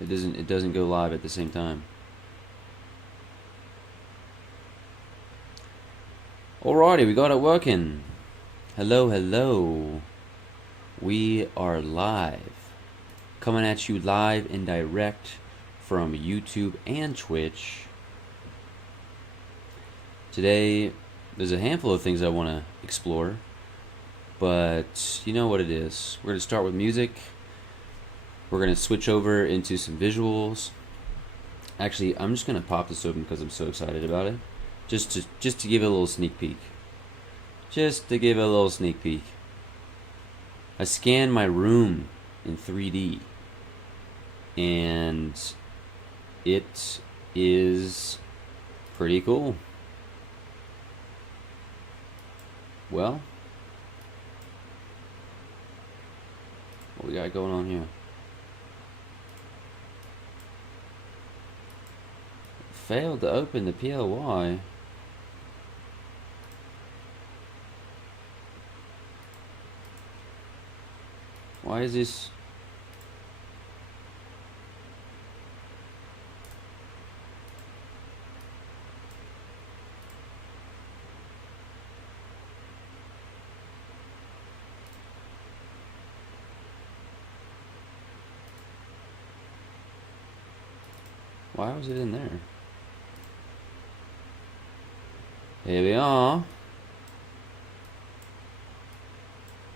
It doesn't go live at the same time. Alrighty, we got it working. Hello, hello. We are live. Coming at you live and direct from YouTube and Twitch. Today, there's a handful of things I want to explore, but you know what it is. We're going to start with music. We're going to switch over into some visuals. Actually, I'm just going to pop this open because I'm so excited about it. Just to give it a little sneak peek. Just to give it a little sneak peek. I scanned my room in 3D, and it is pretty cool. Well, what we got going on here? Failed to open the PLY. Why is this? Why was it in there? Here we are.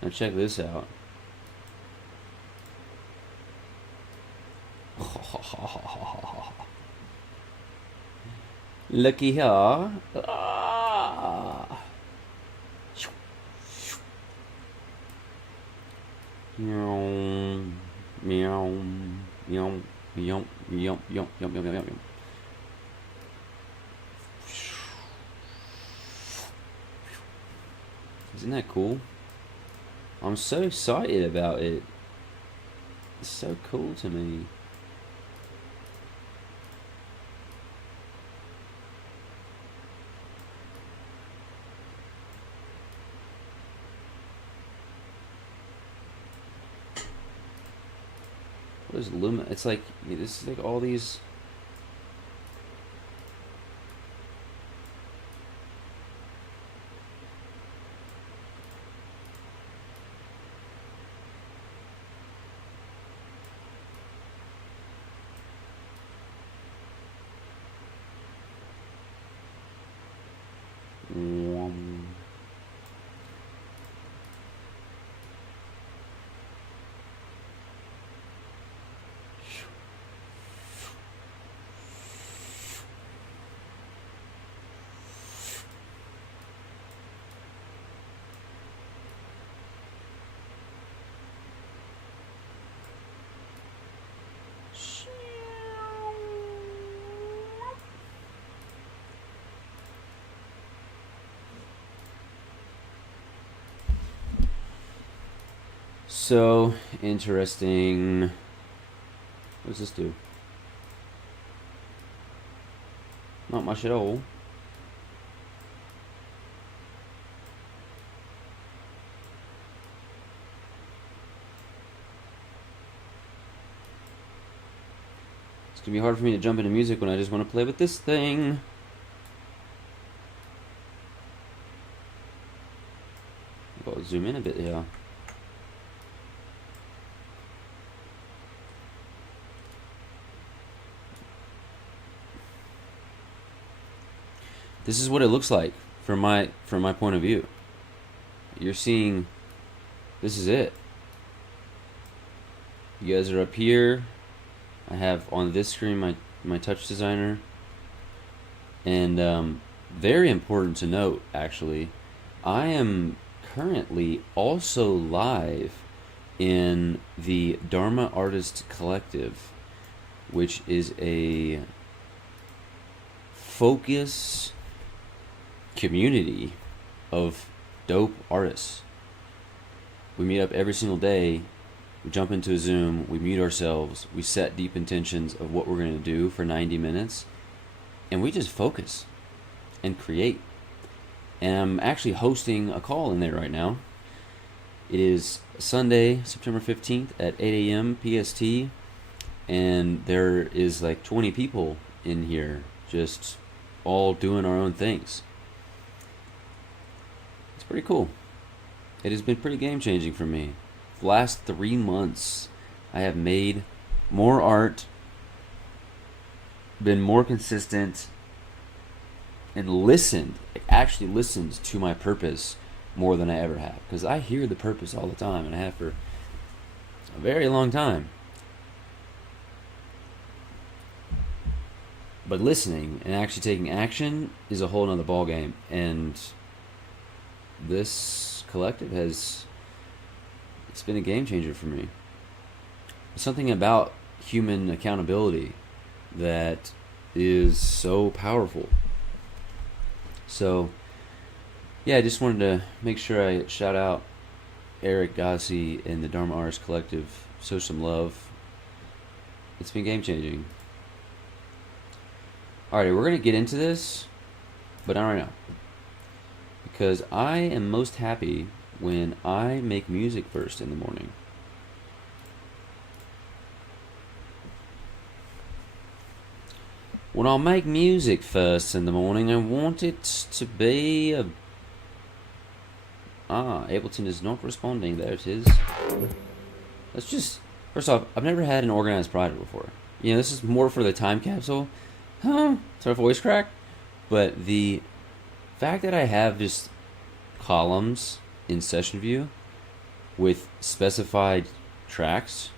Now check this out. Looky here. Ah. Meow, meow, meow, meow, meow, meow, meow, meow, meow. Isn't that cool? I'm so excited about it. It's so cool to me. What is Luma? It's like, this is like all these. So interesting. What does this do? Not much at all. It's gonna be hard for me to jump into music when I just want to play with this thing. I'll zoom in a bit here. This is what it looks like from my point of view. You're seeing, this is it. You guys are up here. I have on this screen my touch designer. And very important to note, actually, I am currently also live in the Dharma Artist Collective, which is a focus community of dope artists. We meet up every single day. We jump into a Zoom, we mute ourselves, we set deep intentions of what we're going to do for 90 minutes, and we just focus and create. And I'm actually hosting a call in there right now. It is Sunday, September 15th at 8 a.m. PST, and there is like 20 people in here just all doing our own things. It's pretty cool. It has been pretty game changing for me. The last 3 months, I have made more art, been more consistent, and actually listened to my purpose more than I ever have. Because I hear the purpose all the time, and I have for a very long time. But listening and actually taking action is a whole nother ballgame. And this collective it's been a game changer for me. Something about human accountability that is so powerful. So, yeah, I just wanted to make sure I shout out Eric Gossi and the Dharma Artist Collective. Show some love. It's been game changing. Alrighty, we're going to get into this, but not right now. Because I am most happy when I make music first in the morning. When I'll make music first in the morning, I want it to be a... Ableton is not responding. There it is. Let's just... First off, I've never had an organized project before. You know, this is more for the time capsule. Sorry, voice crack. But the fact that I have just columns in session view with specified tracks.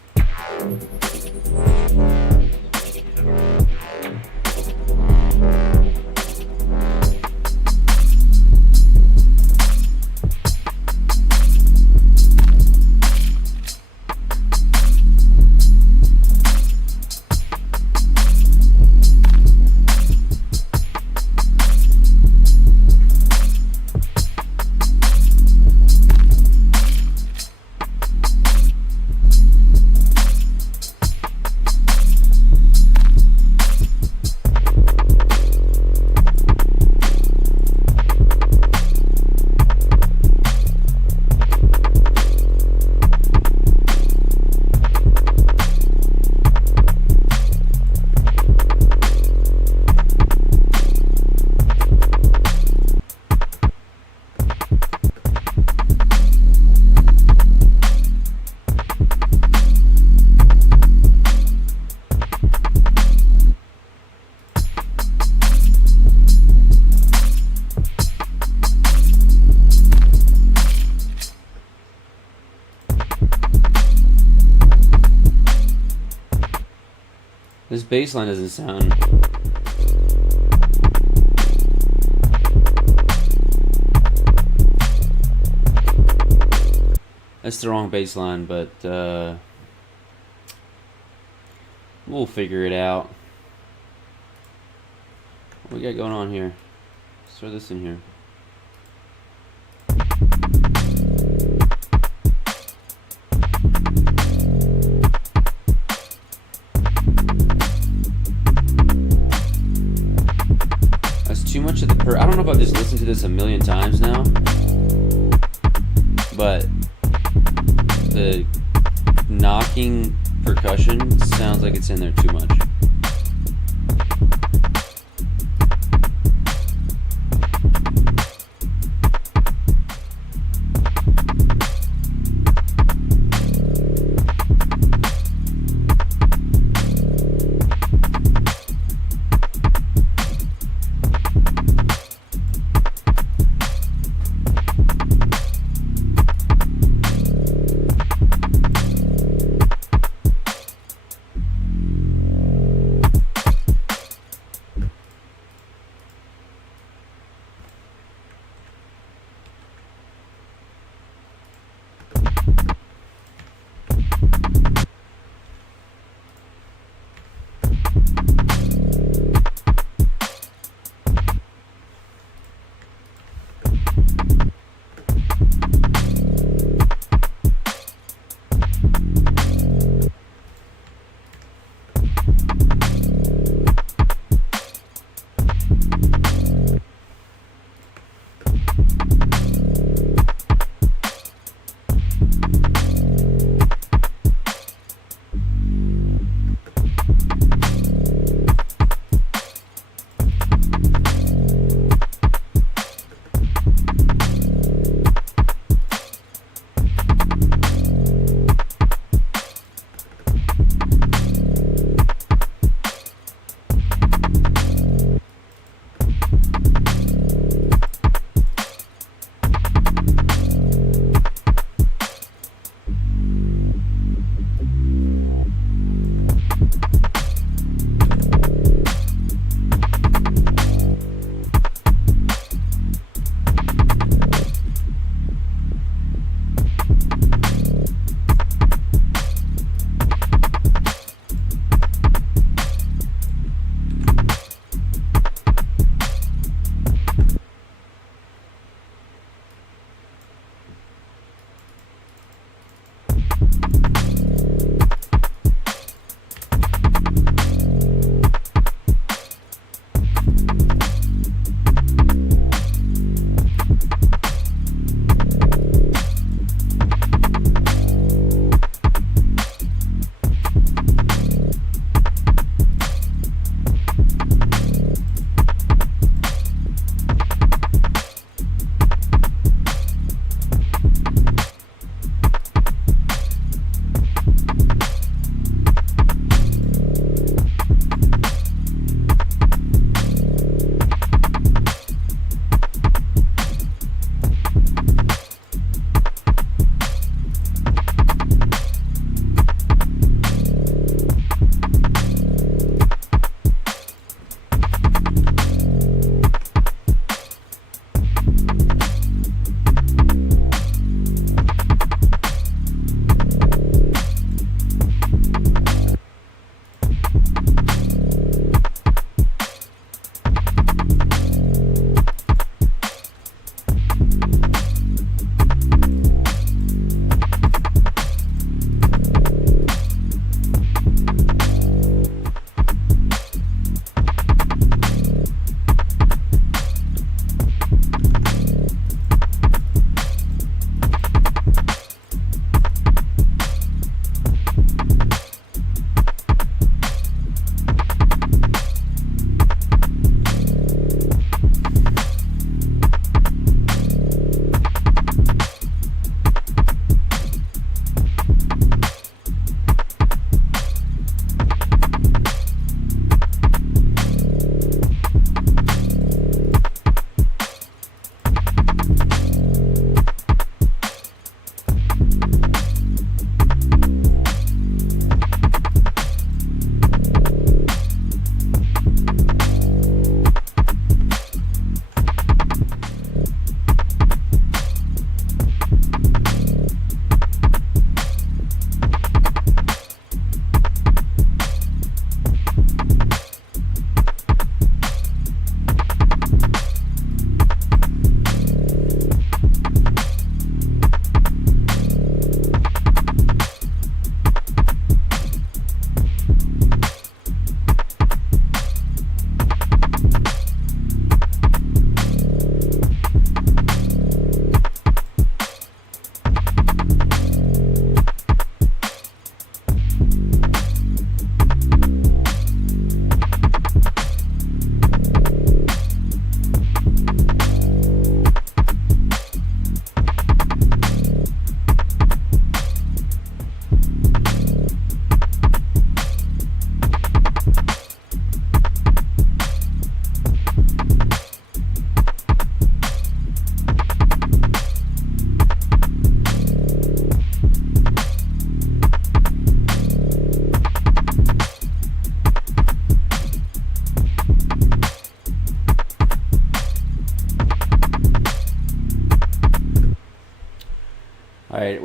This bass line doesn't sound... That's the wrong bass line, but we'll figure it out. What we got going on here? Let's throw this in here. Too much of the I don't know if I've just listened to this a million times now, but the knocking percussion sounds like it's in there too much.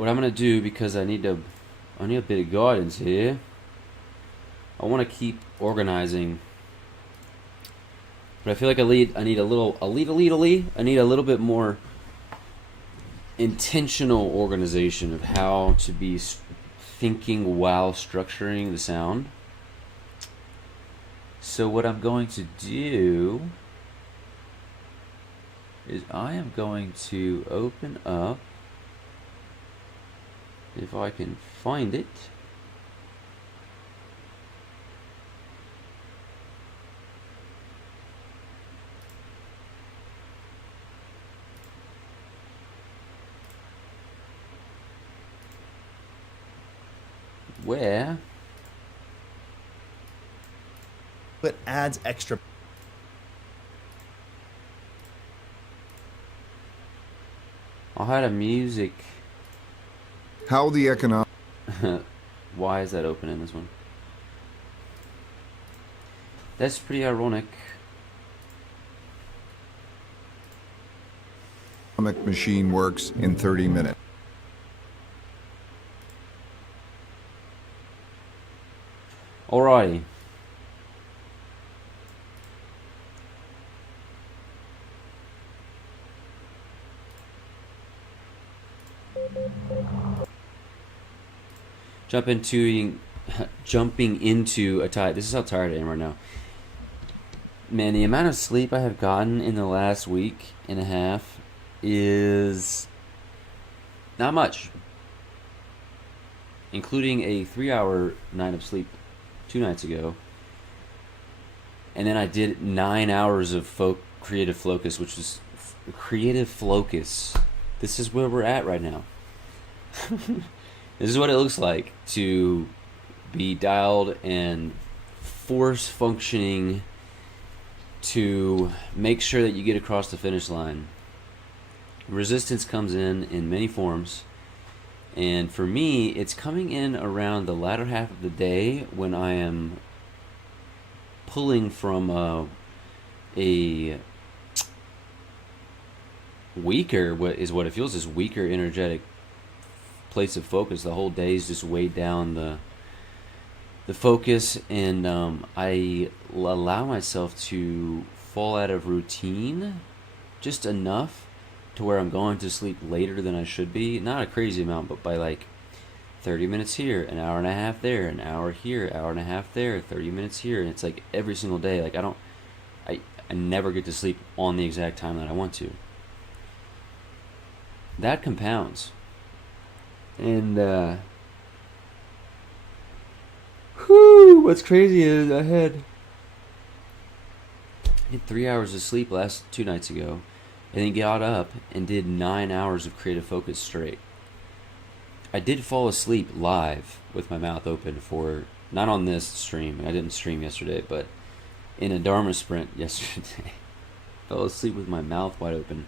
what I'm gonna do, because I need a bit of guidance here. I want to keep organizing, but I feel like I need a little bit more intentional organization of how to be thinking while structuring the sound. So what I'm going to do is I am going to open up, if I can find it, where but adds extra. I had a music. How the economic. Why is that open in this one? That's pretty ironic. Machine works in 30 minutes. Alrighty. Jumping into a tie. This is how tired I am right now. Man, the amount of sleep I have gotten in the last week and a half is not much, including a 3-hour night of sleep 2 nights ago, and then I did 9 hours of creative focus, which was creative focus. This is where we're at right now. This is what it looks like to be dialed and force functioning to make sure that you get across the finish line. Resistance comes in many forms, and for me, it's coming in around the latter half of the day when I am pulling from a weaker, what it feels is weaker energetic place of focus. The whole day is just weighed down the focus, and I allow myself to fall out of routine just enough to where I'm going to sleep later than I should be. Not a crazy amount, but by like 30 minutes here, an hour and a half there, an hour here, hour and a half there, 30 minutes here, and it's like every single day. Like I never get to sleep on the exact time that I want to. That compounds. And what's crazy is I had 3 hours of sleep last 2 nights ago, and then got up and did 9 hours of creative focus straight. I did fall asleep live with my mouth open for, not on this stream, I didn't stream yesterday, but in a Dharma sprint yesterday. Fell asleep with my mouth wide open,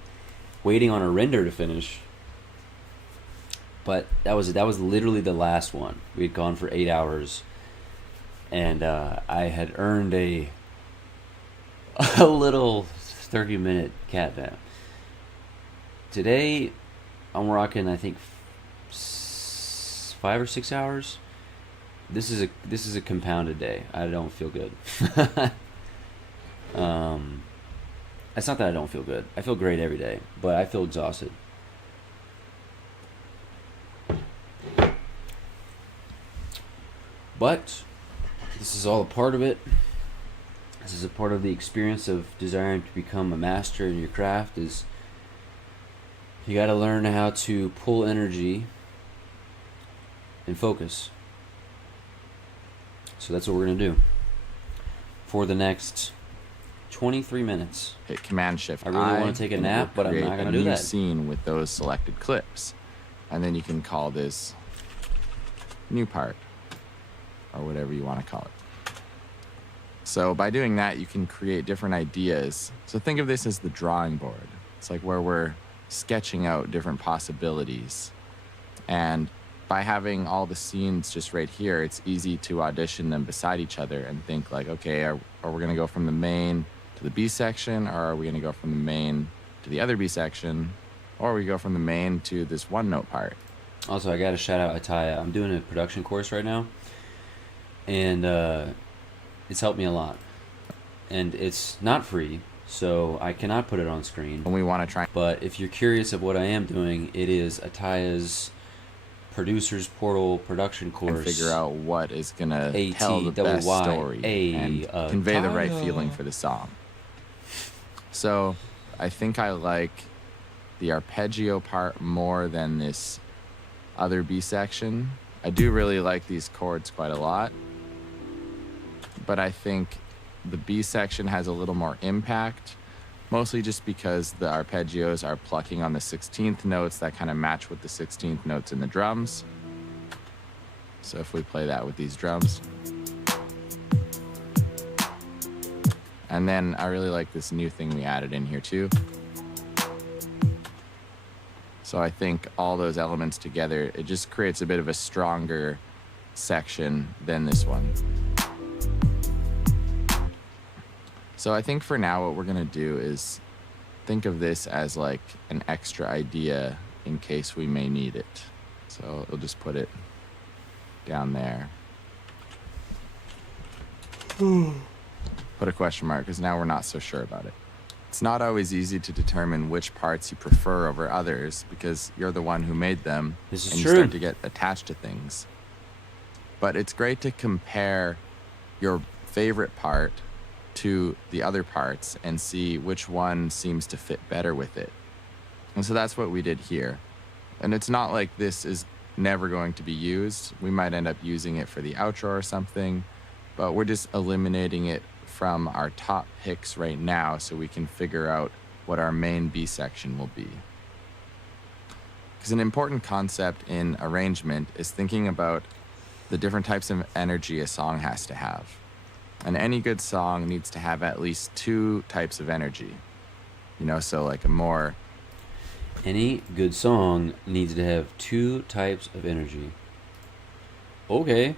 waiting on a render to finish. But that was literally the last one. We had gone for 8 hours, and I had earned a little 30-minute cat nap. Today, I'm rocking, I think, 5 or 6 hours. This is a compounded day. I don't feel good. It's not that I don't feel good. I feel great every day, but I feel exhausted. But this is all a part of it. This is a part of the experience of desiring to become a master in your craft. Is you got to learn how to pull energy and focus. So that's what we're going to do for the next 23 minutes. Hit Command Shift. I really want to take a nap, but I'm not going to do that. Scene with those selected clips, and then you can call this new part, or whatever you want to call it. So by doing that, you can create different ideas. So think of this as the drawing board. It's like where we're sketching out different possibilities. And by having all the scenes just right here, it's easy to audition them beside each other and think like, okay, are we going to go from the main to the B section, or are we going to go from the main to the other B section, or we go from the main to this one note part? Also, I got to shout out Ataya. I'm doing a production course right now, and it's helped me a lot. And it's not free, so I cannot put it on screen. When we want to try But if you're curious of what I am doing, it is Ataya's Producers Portal production course. and figure out what is going to tell the double best Y story A and convey the right Ataya. feeling for the song. So I think I like the arpeggio part more than this other B section. I do really like these chords quite a lot, but I think the B section has a little more impact, mostly just because the arpeggios are plucking on the 16th notes that kind of match with the 16th notes in the drums. So if we play that with these drums. And then I really like this new thing we added in here too. So I think all those elements together, it just creates a bit of a stronger section than this one. So I think for now what we're gonna do is think of this as like an extra idea in case we may need it. So we'll just put it down there. Put a question mark because now we're not so sure about it. It's not always easy to determine which parts you prefer over others because you're the one who made them This is and you true. start to get attached to things. But it's great to compare your favorite part to the other parts and see which one seems to fit better with it. And so that's what we did here. And it's not like this is never going to be used. We might end up using it for the outro or something, but we're just eliminating it from our top picks right now so we can figure out what our main B section will be. Because an important concept in arrangement is thinking about the different types of energy a song has to have. And any good song needs to have at least two types of energy. You know, so like a more Any good song needs to have two types of energy. Okay.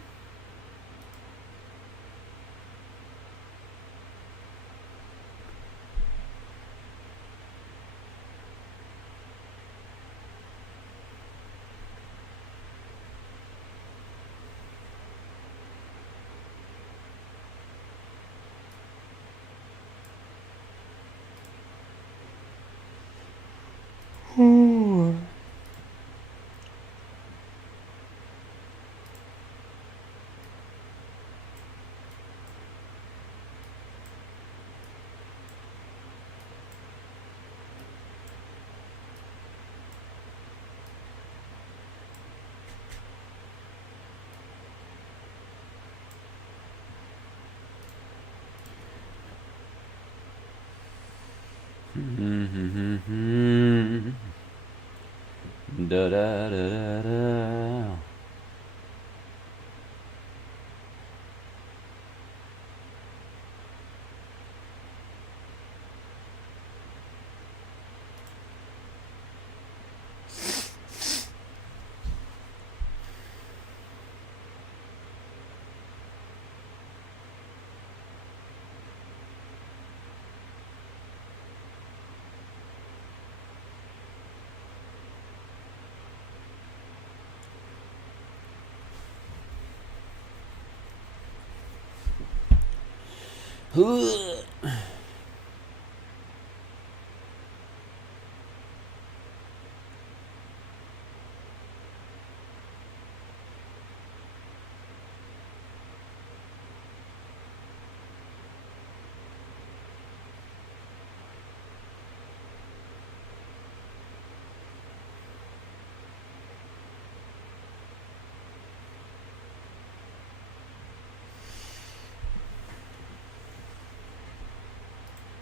Da da da da da.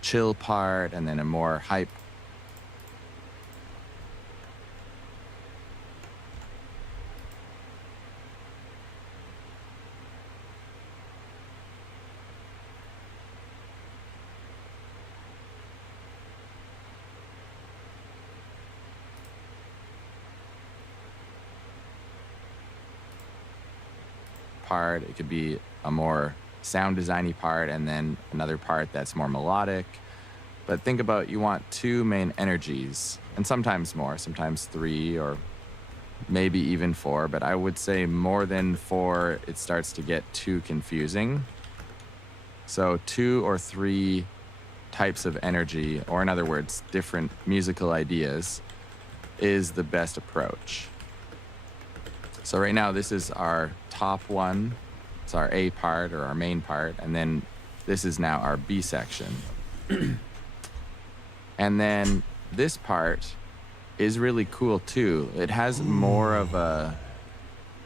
chill part and then a more hype part. It could be a more sound designy part and then another part that's more melodic. But think about, you want two main energies and sometimes more, sometimes three or maybe even 4, but I would say more than 4, it starts to get too confusing. So 2 or 3 types of energy, or in other words, different musical ideas, is the best approach. So right now, this is our top one. It's our A part or our main part. And then this is now our B section. And then this part is really cool too. It has more of a,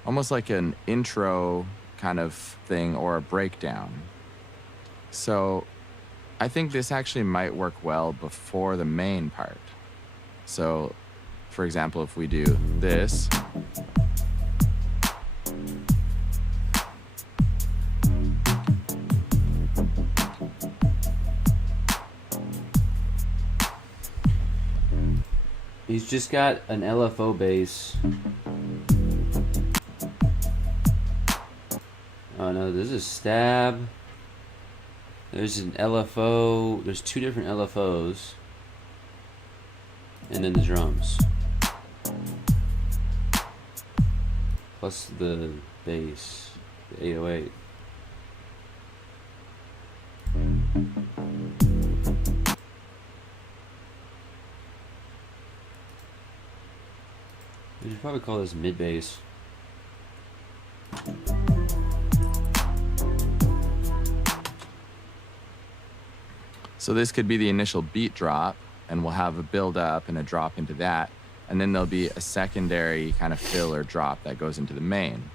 almost like an intro kind of thing or a breakdown. So I think this actually might work well before the main part. So for example, if we do this, He's just got an LFO bass. Oh no, there's a stab. There's an LFO. There's 2 different LFOs. And then the drums. Plus the bass, the 808. We should probably call this mid bass. so this could be the initial beat drop, and we'll have a build up and a drop into that. And then there'll be a secondary kind of fill or drop that goes into the main.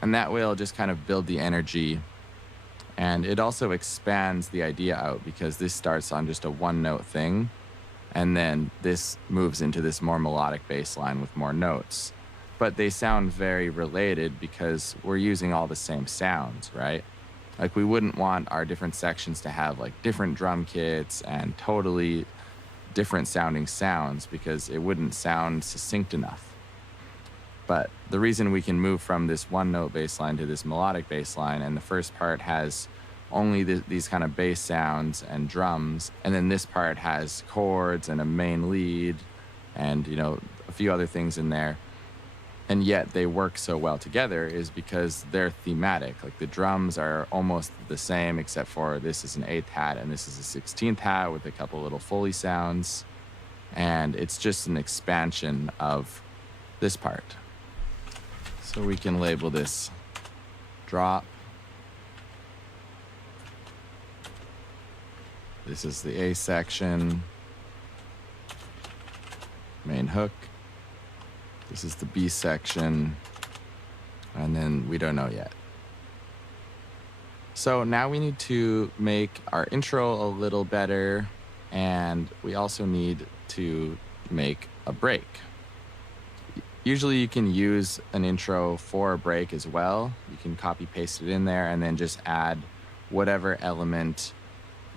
And that way it'll just kind of build the energy. And it also expands the idea out because this starts on just a 1-note thing. And then this moves into this more melodic bass line with more notes. But they sound very related because we're using all the same sounds, right? Like we wouldn't want our different sections to have like different drum kits and totally different sounding sounds because it wouldn't sound succinct enough. But the reason we can move from this 1-note bass line to this melodic bass line, and the first part has only these kind of bass sounds and drums, and then this part has chords and a main lead and, you know, a few other things in there, and yet they work so well together, is because they're thematic. Like the drums are almost the same except for this is an 8th hat and this is a 16th hat with a couple little Foley sounds, and it's just an expansion of this part. So we can label this drop. This is the A section, main hook. This is the B section, and then we don't know yet. So now we need to make our intro a little better, and we also need to make a break. Usually you can use an intro for a break as well. You can copy paste it in there and then just add whatever element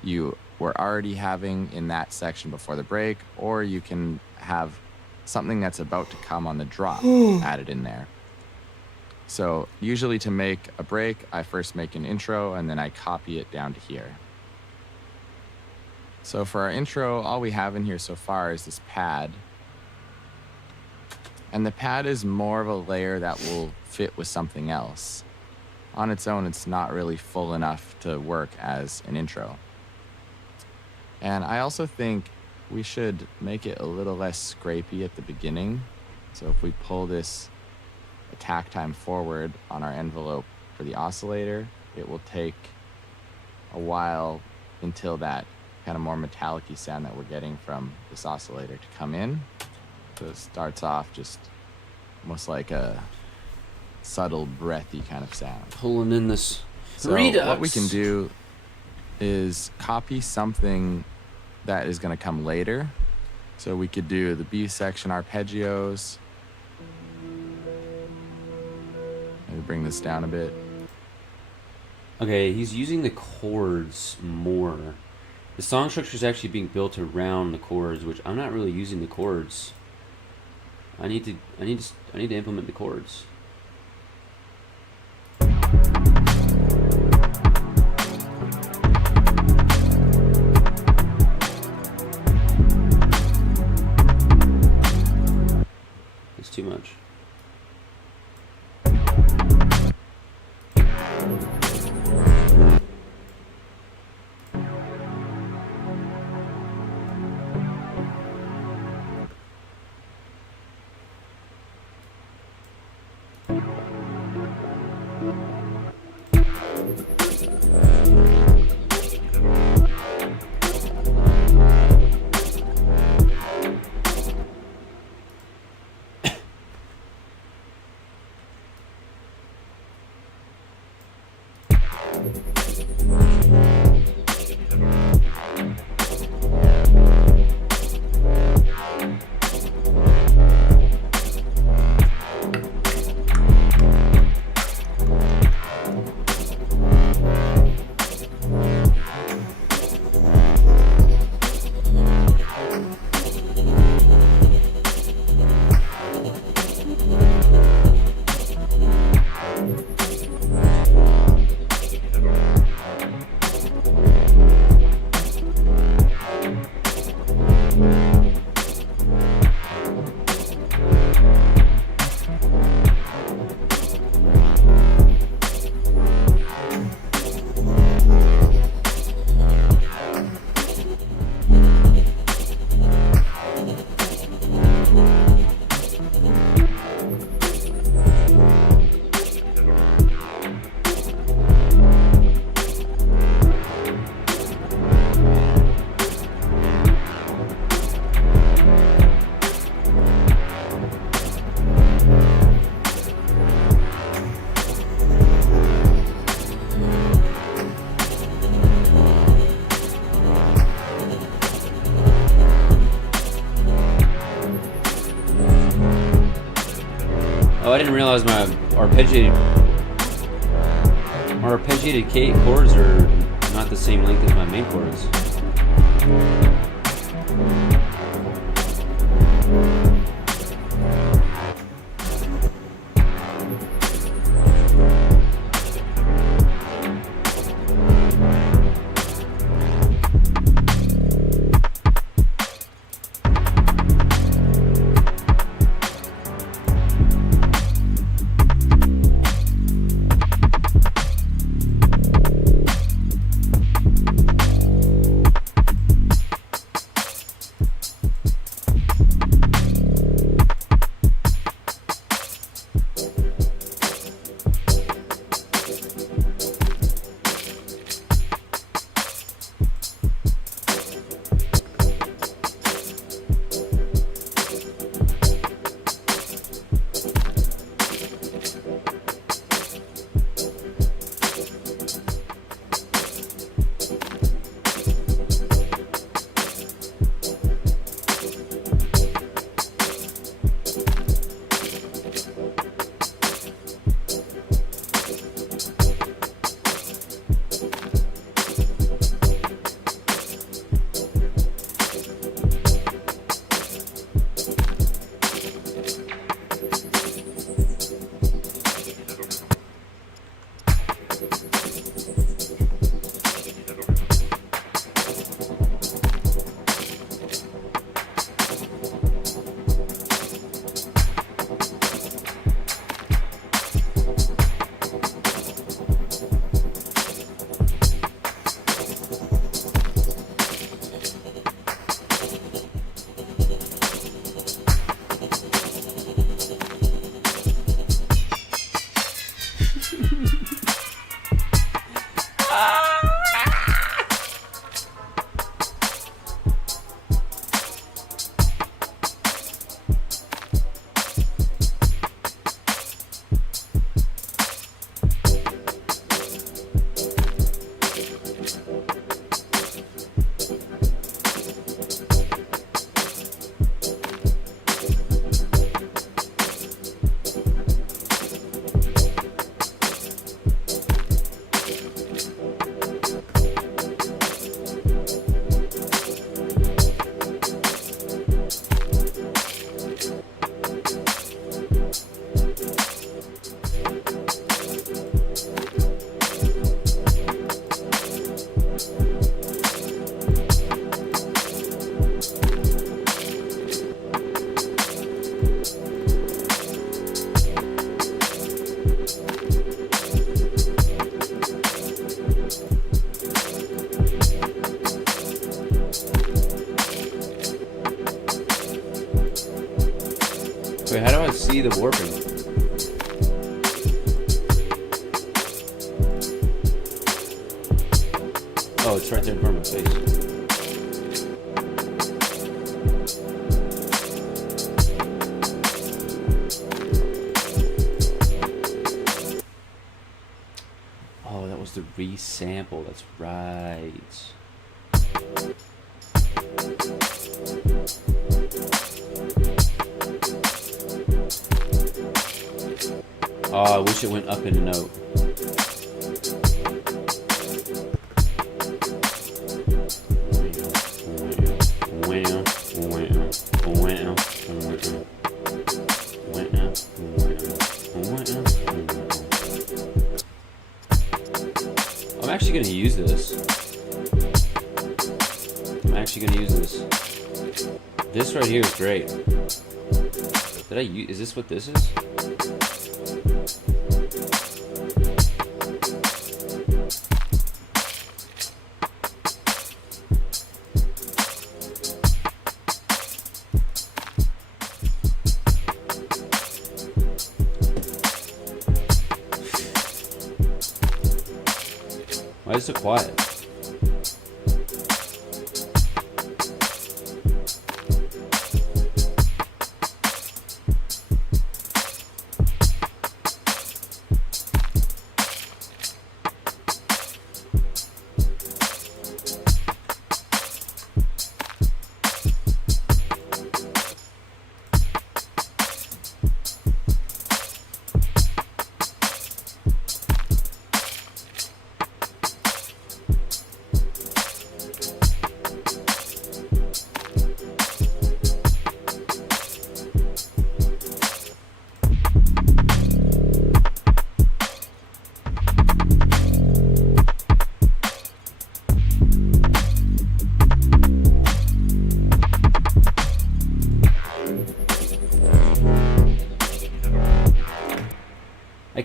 you were already having in that section before the break, or you can have something that's about to come on the drop added in there. So usually to make a break, I first make an intro and then I copy it down to here. So for our intro, all we have in here so far is this pad. And the pad is more of a layer that will fit with something else. On its own, it's not really full enough to work as an intro. And I also think we should make it a little less scrapey at the beginning. So if we pull this attack time forward on our envelope for the oscillator, it will take a while until that kind of more metallic-y sound that we're getting from this oscillator to come in. So it starts off just almost like a subtle, breathy kind of sound. Pulling in this So redux. what we can do is copy something that is going to come later. So we could do the B section arpeggios. Maybe bring this down a bit. Okay, he's using the chords more. The song structure is actually being built around the chords, which I'm not really using the chords. I need to implement the chords. It's too much. didn't realize my arpeggiated chords are not the same length as my main chords. Wait, how do I see the warping? Oh, it's right there in front of my face. Oh, that was the resample. That's right. Oh, I wish it went up in a note. I'm actually going to use this. This right here is great. Did I use? Is this what this is? Why is it so quiet?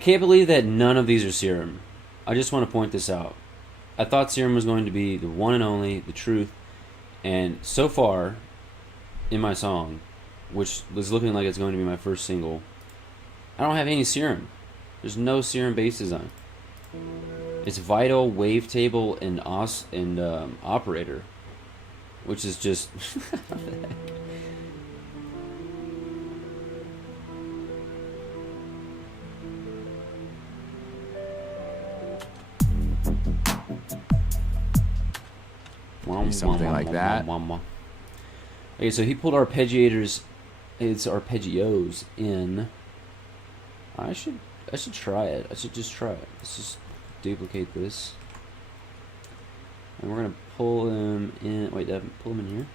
can't believe that none of these are Serum. I just want to point this out. I thought Serum was going to be the one and only, the truth, and so far, in my song, which was looking like it's going to be my first single, I don't have any Serum. There's no Serum bass design. It's Vital, Wavetable, and Operator, which is just... something like that. Okay, so he pulled arpeggiators. It's arpeggios in. I should try it. I should just try it. Let's just duplicate this, and we're gonna pull him in. Wait, pull him in here.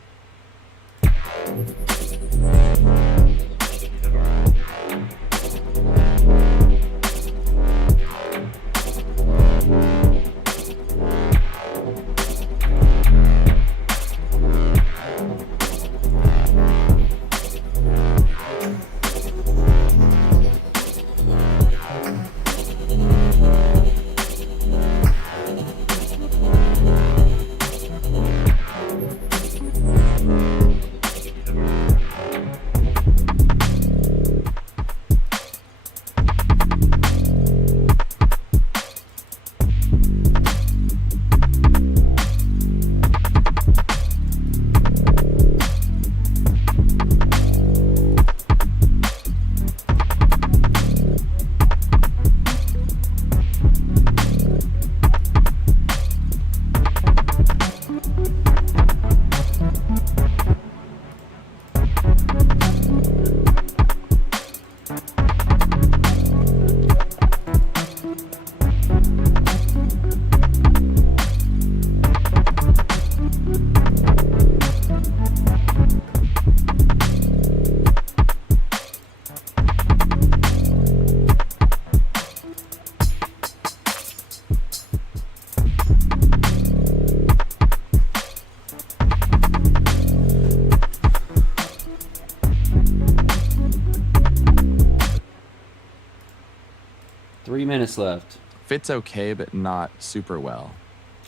Minutes left. Fits okay, but not super well.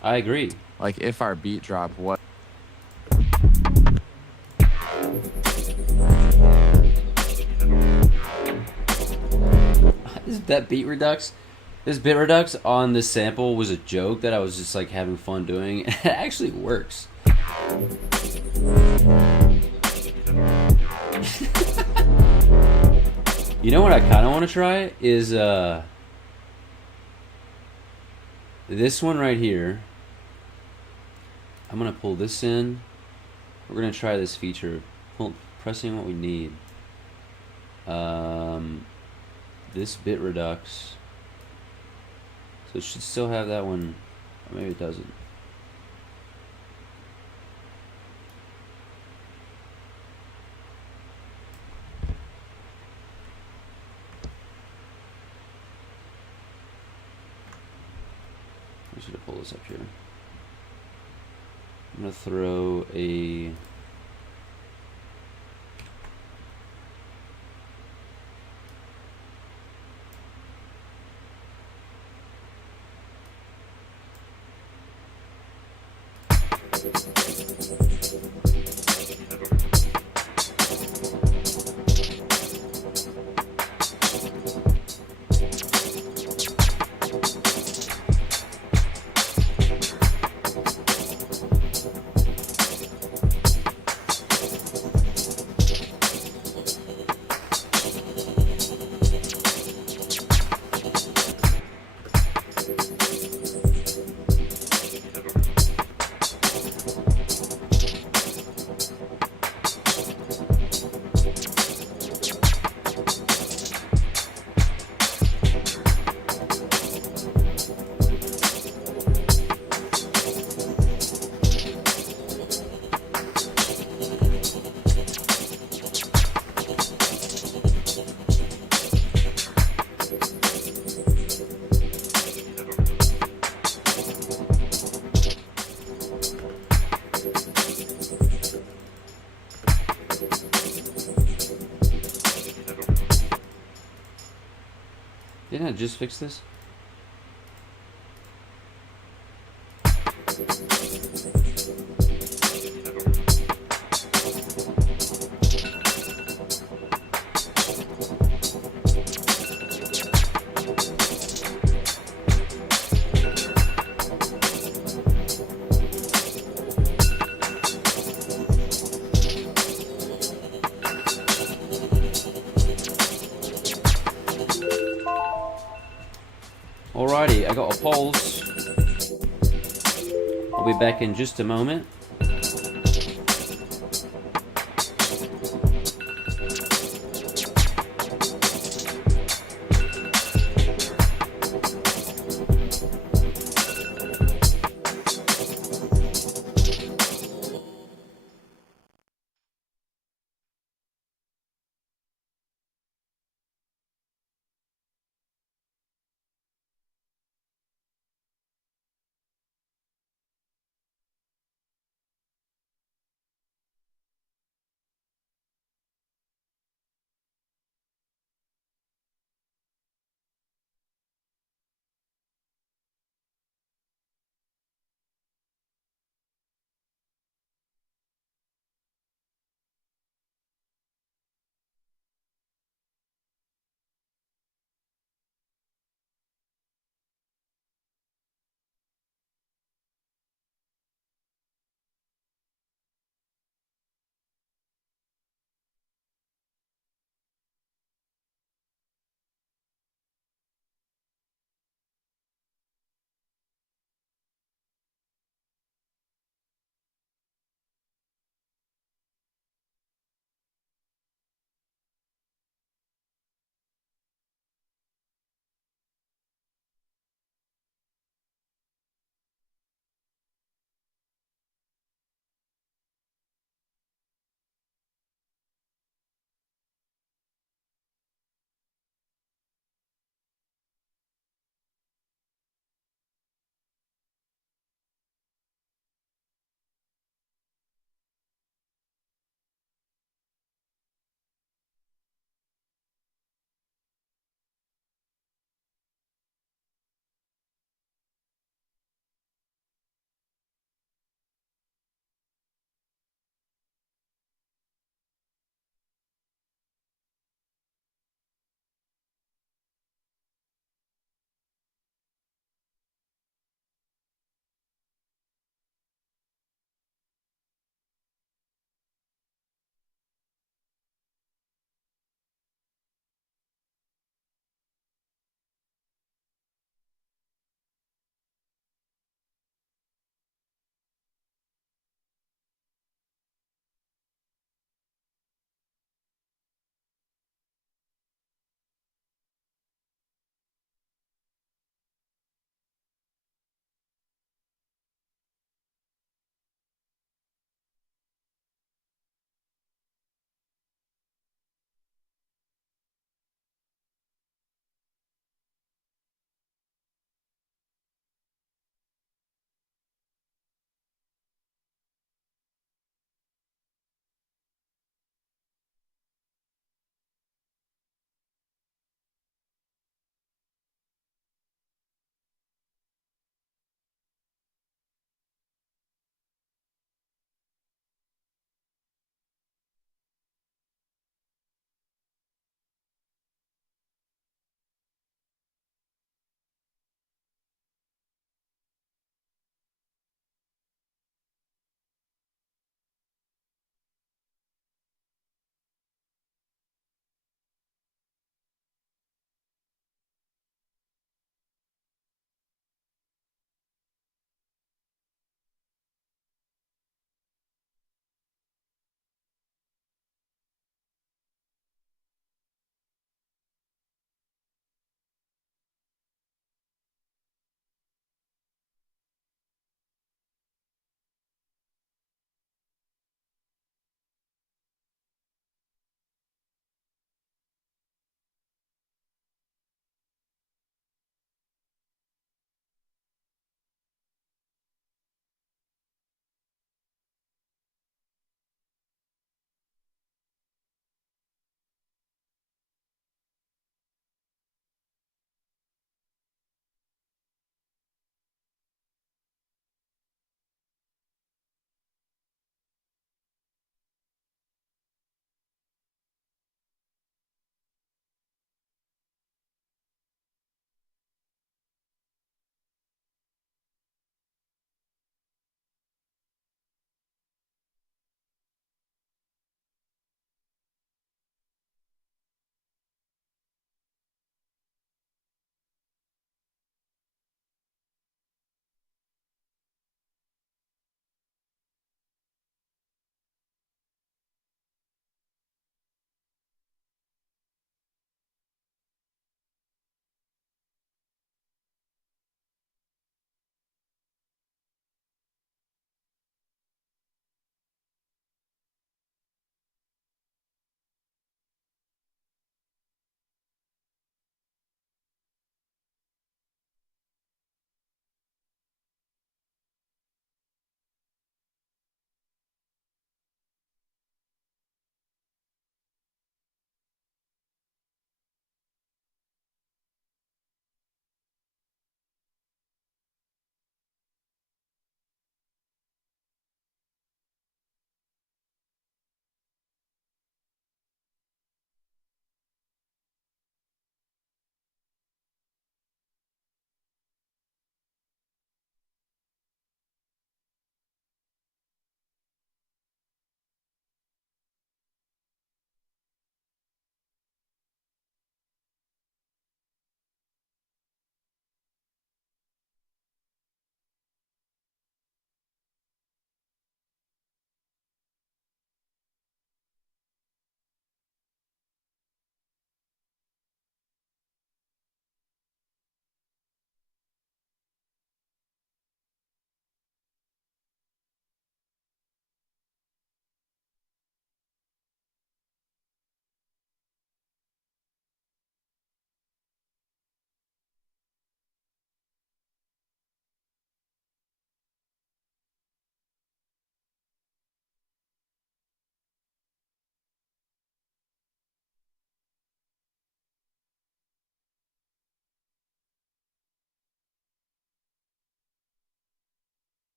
I agree. Like if our beat drop was... That beat redux, this bit redux on this sample was a joke that I was just like having fun doing, and it actually works. You know what I kind of want to try is this one right here. I'm gonna pull this in. We're gonna try this feature, pressing what we need. This bit redux. So it should still have that one, or maybe it doesn't. I should have pulled this up here. I'm gonna throw a I just fix this? Alrighty, I got a pulse. I'll be back in just a moment.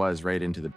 Was right into the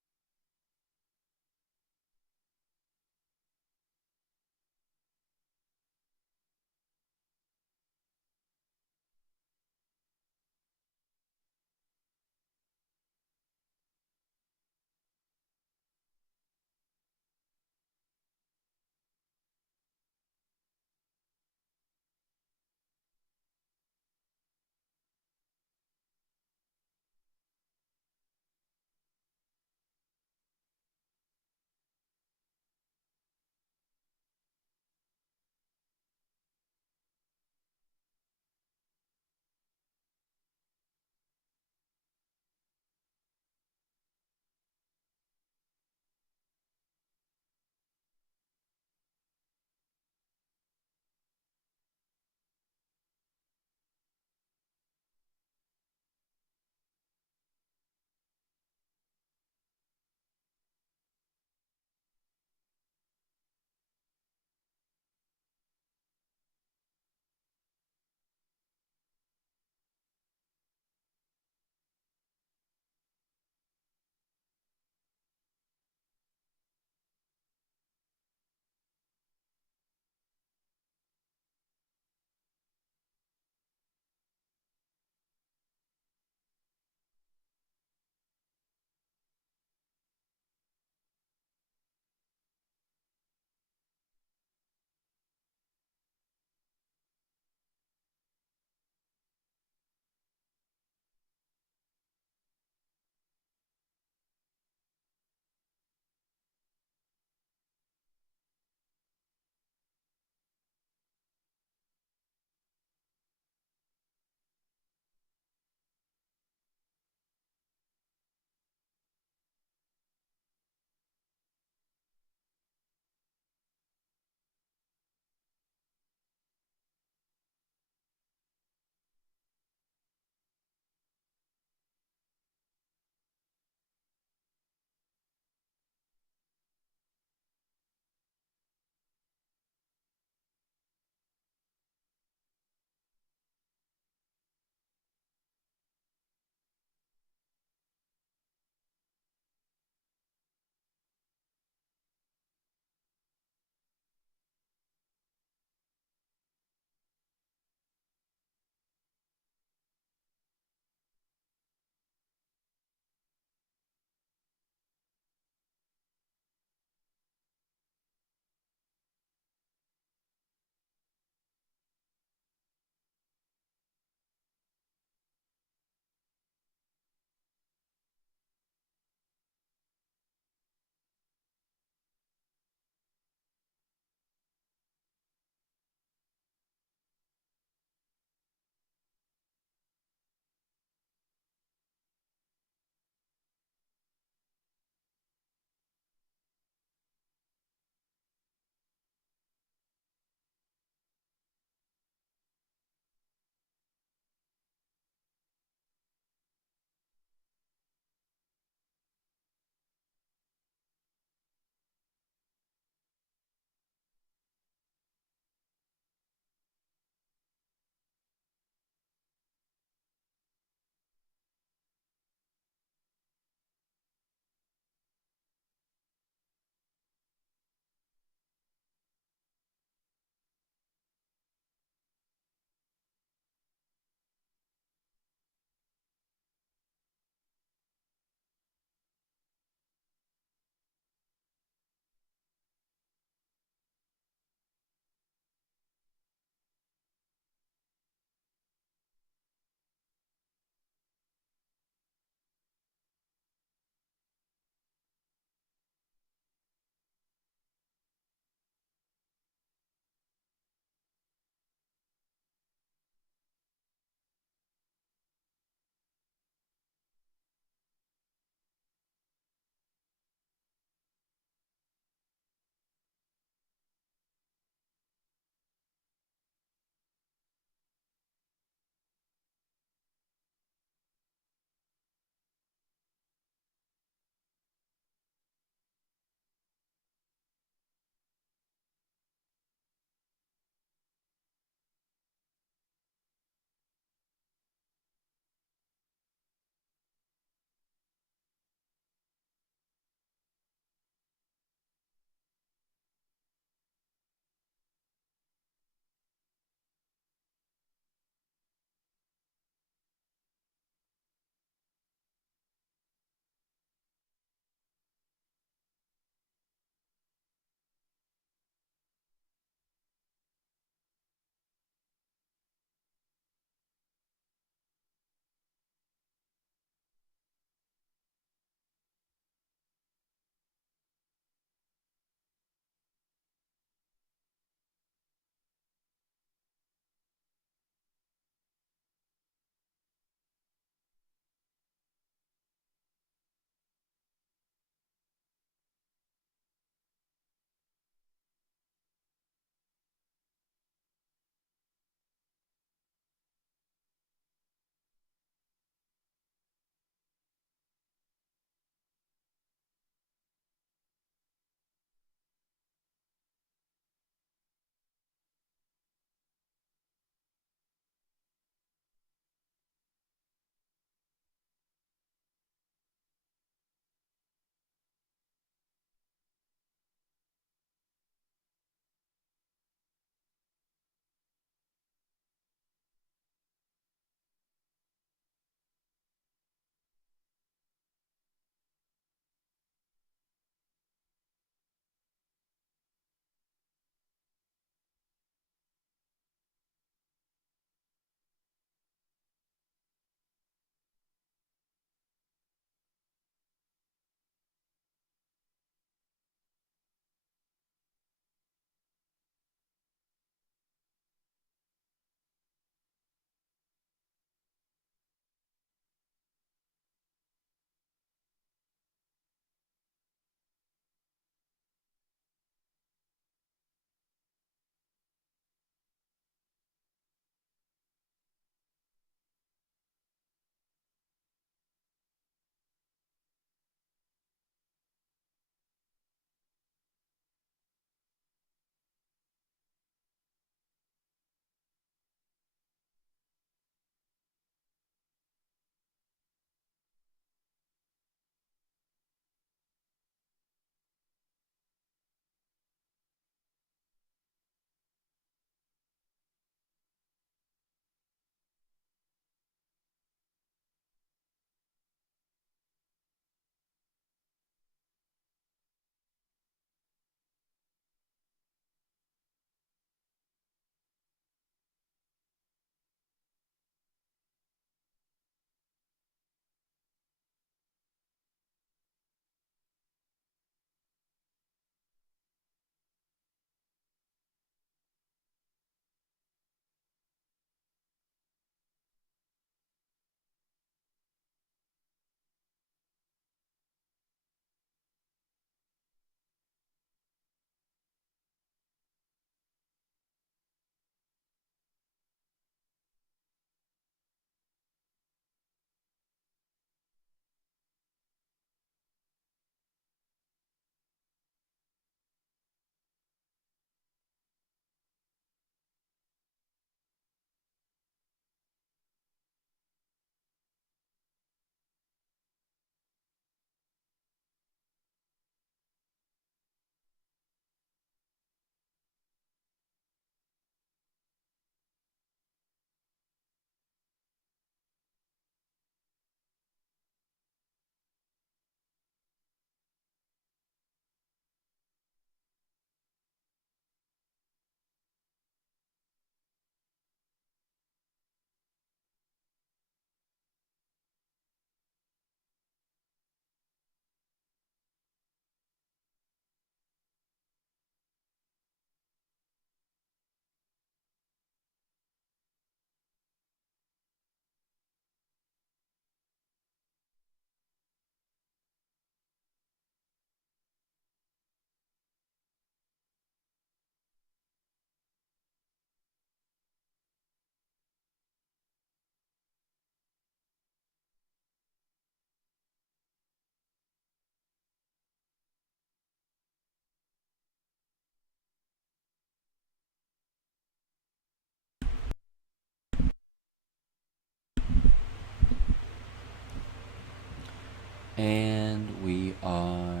And we are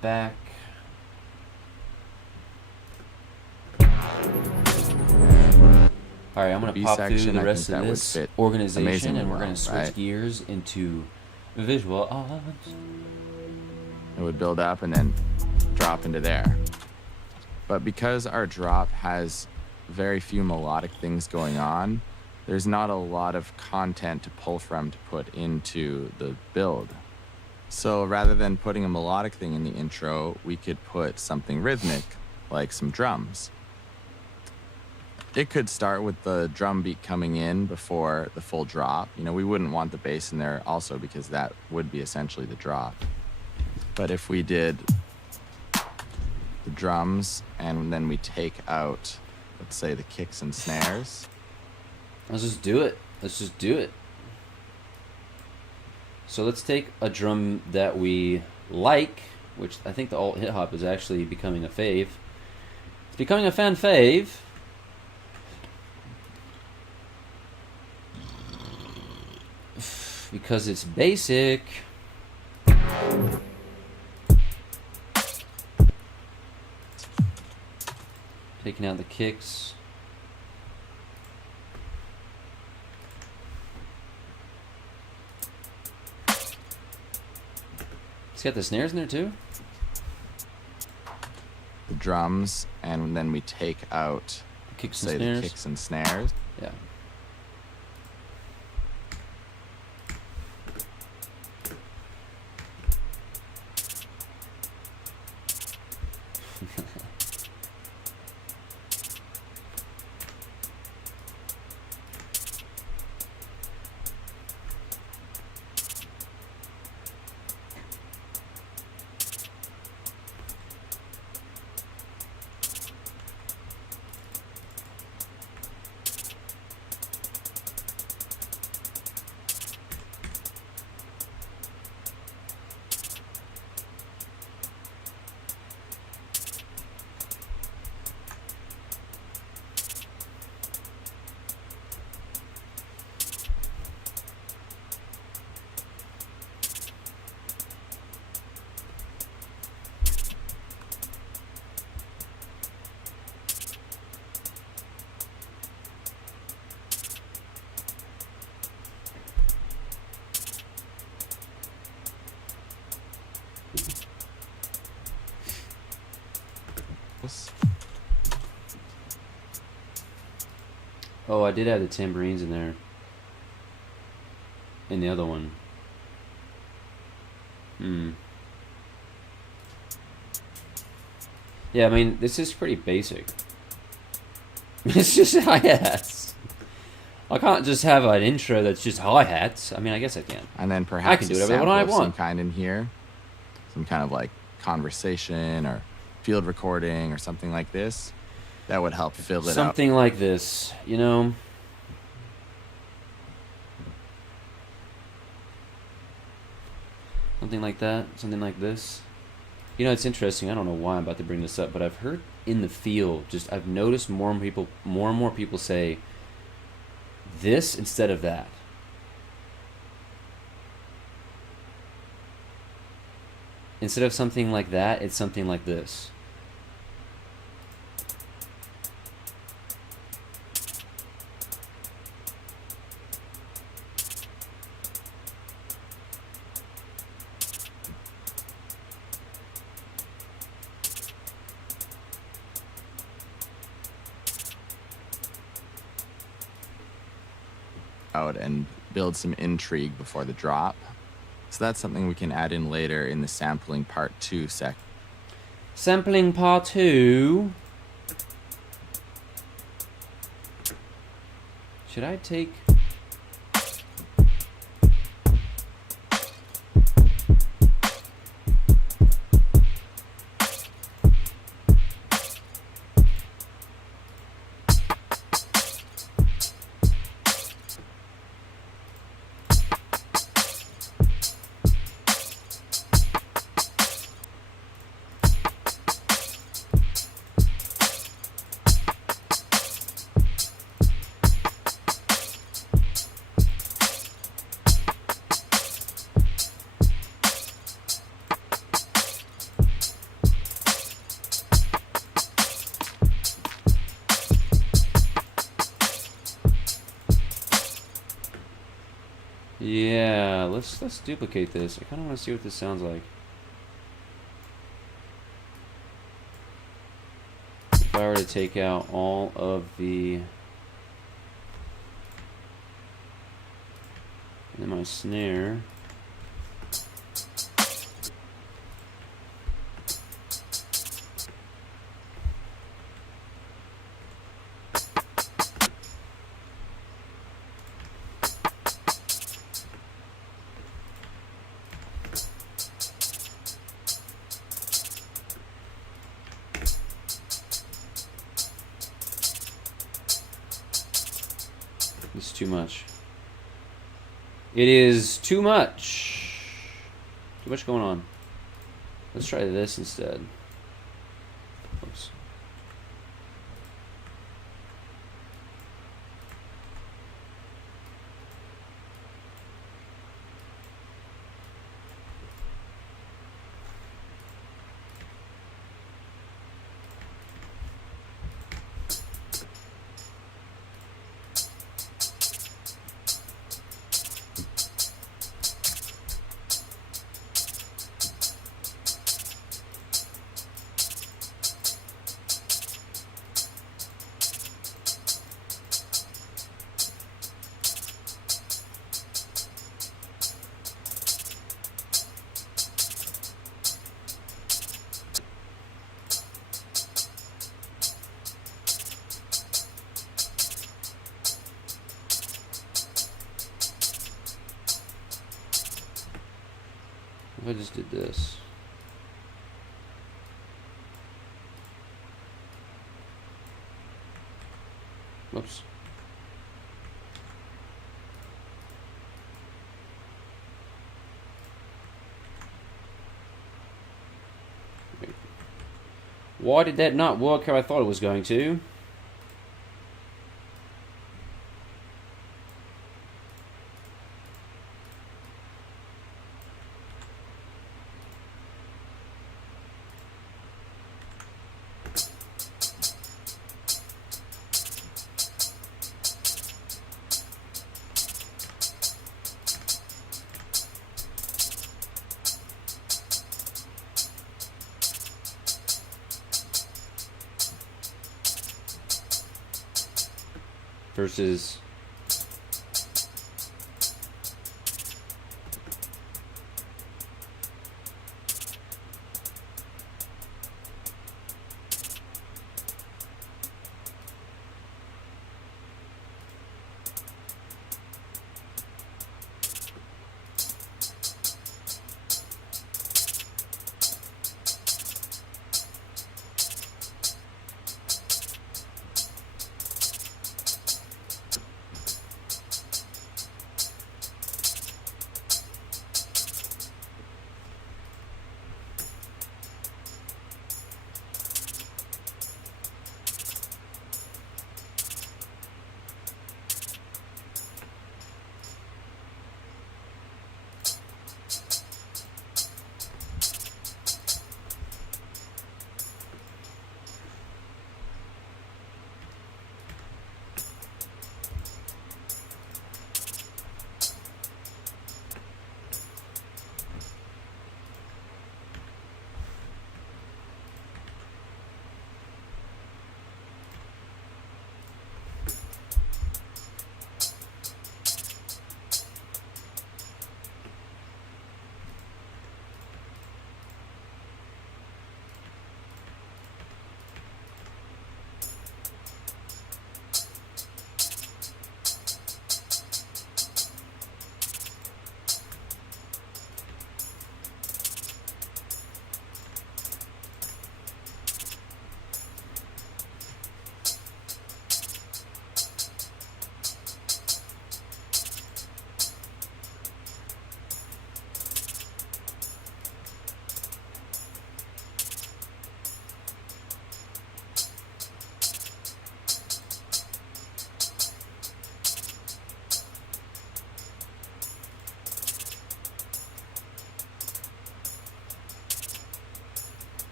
back. Alright, I'm going to B pop through section, the I rest think of that would this fit organization, amazingly and we're going well, to switch right? gears into visual arts. It would build up and then drop into there. But because our drop has very few melodic things going on, there's not a lot of content to pull from to put into the build. So rather than putting a melodic thing in the intro, we could put something rhythmic, like some drums. It could start with the drum beat coming in before the full drop. You know, we wouldn't want the bass in there also because that would be essentially the drop. But if we did the drums and then we take out, let's say, the kicks and snares. Let's just do it. Let's just do it. So let's take a drum that we like, which I think the alt hip hop is actually becoming a fave. It's becoming a fan fave. Because it's basic. Taking out the kicks. It's got the snares in there too? The drums, and then we take out, The kicks and say, snares? the kicks and snares. Yeah. Oh, I did have the tambourines in there. In the other one. Yeah, I mean, this is pretty basic. It's just hi-hats. I can't just have an intro that's just hi-hats. I mean, I guess I can. And then perhaps I can do a whatever sample I of some want. kind in here. Some kind of like conversation or field recording or something like this. That would help fill it up. Something like this, you know? Something like that. Something like this. You know, it's interesting. I don't know why I'm about to bring this up, but I've heard in the field, I've noticed more and more people say this instead of that. Instead of something like that, it's something like this. Out and build some intrigue before the drop. So that's something we can add in later in the sampling part 2 sec. Sampling part 2. Should I take... Yeah, let's duplicate this. I kind of want to see what this sounds like. If I were to take out all of the, and then my snare. It's too much. It is too much. Too much going on. Let's try this instead. Oops. If I just did this. Whoops. Wait. Why did that not work how I thought it was going to? Versus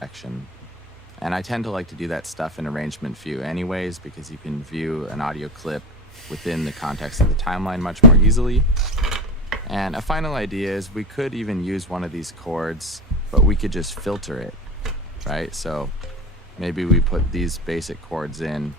section. And I tend to like to do that stuff in arrangement view anyways, because you can view an audio clip within the context of the timeline much more easily. And a final idea is we could even use one of these chords, but we could just filter it, right? So maybe we put these basic chords in.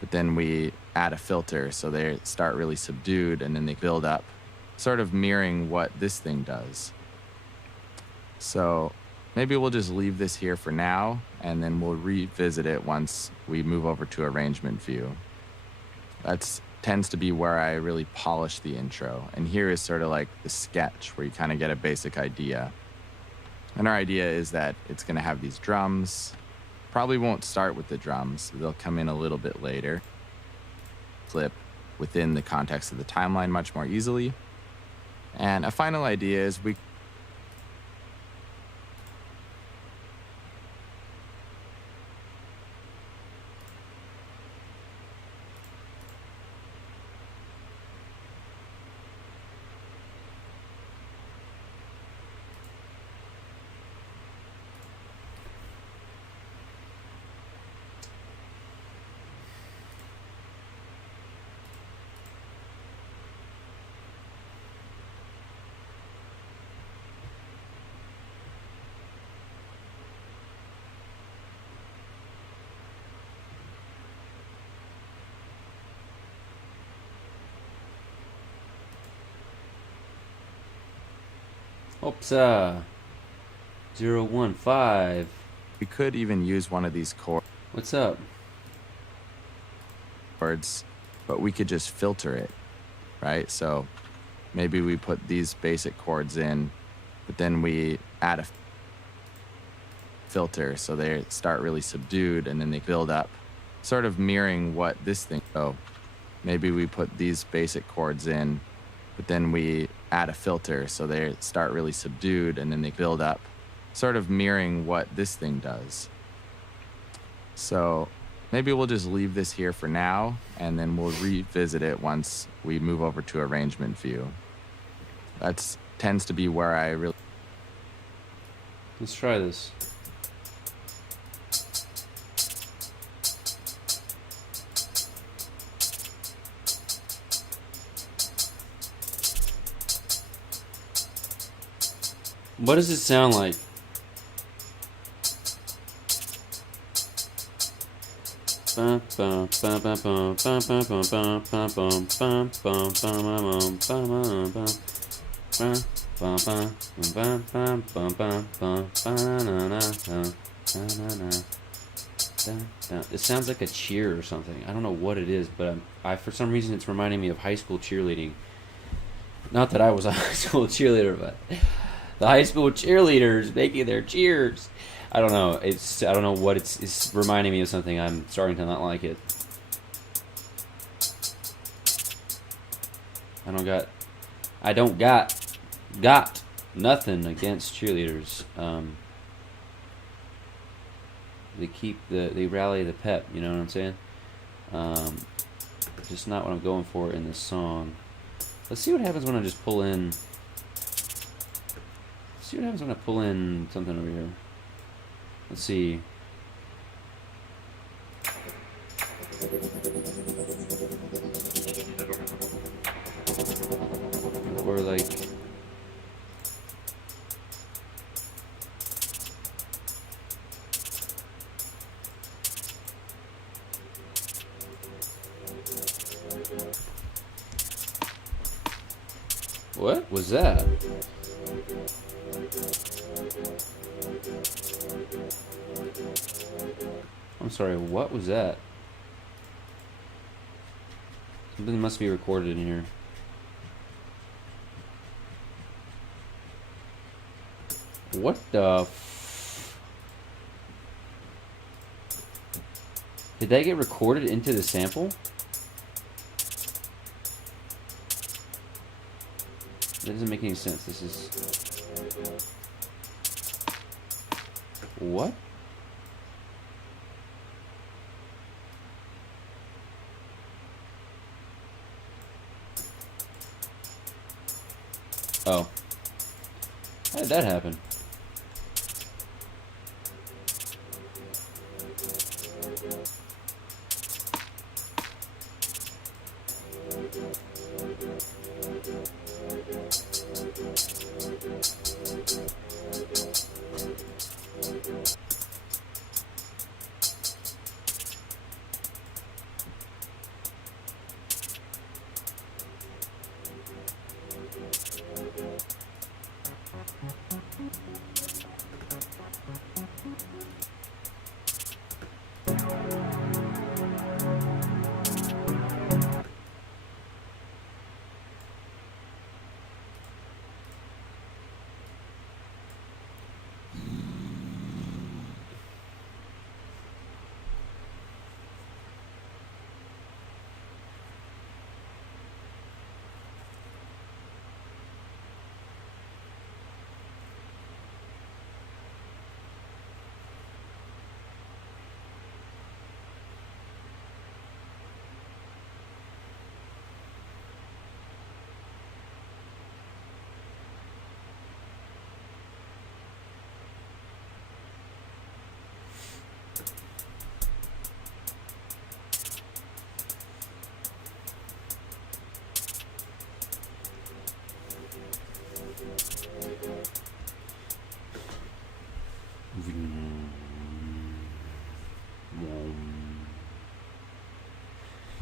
But then we add a filter so they start really subdued and then they build up, sort of mirroring what this thing does. So maybe we'll just leave this here for now, and then we'll revisit it once we move over to arrangement view. That tends to be where I really polish the intro. And here is sort of like the sketch where you kind of get a basic idea. And our idea is that it's going to have these drums. Probably won't start with the drums. They'll come in a little bit later. Clip within the context of the timeline much more easily. And a final idea is we Oops, 015. could even use one of these What's up? chords, but we could just filter it, right? So maybe we put these basic chords in, but then we add a filter so they start really subdued and then they build up, sort of mirroring what this thing. So maybe we put these basic chords in, but then we add a filter so they start really subdued and then they build up, sort of mirroring what this thing does. So maybe we'll just leave this here for now, and then we'll revisit it once we move over to arrangement view. That tends to be where I really... Let's try this. What does it sound like? It sounds like a cheer or something. I don't know what it is, but I for some reason it's reminding me of high school cheerleading. Not that I was a high school cheerleader, but the high school cheerleaders making their cheers. I don't know. I don't know what it's reminding me of something. I'm starting to not like it. I don't got nothing against cheerleaders. They rally the pep, you know what I'm saying? Just not what I'm going for in this song. Let's see what happens when I just pull in. See what happens when I pull in something over here. Let's see. Or like... What was that? I'm sorry, what was that? Something must be recorded in here. What the Did that get recorded into the sample? That doesn't make any sense. This is... What? Oh. How did that happen?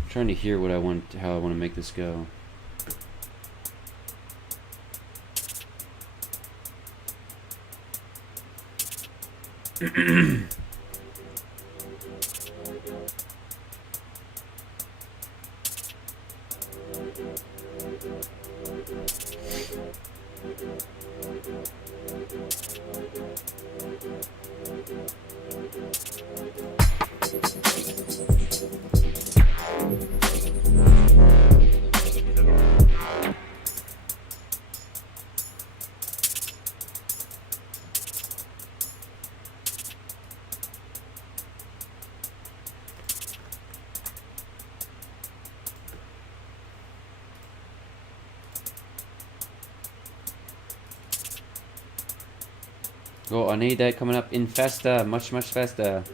Trying to hear what I want, how I want to make this go. Oh, I need that coming up in faster, much faster.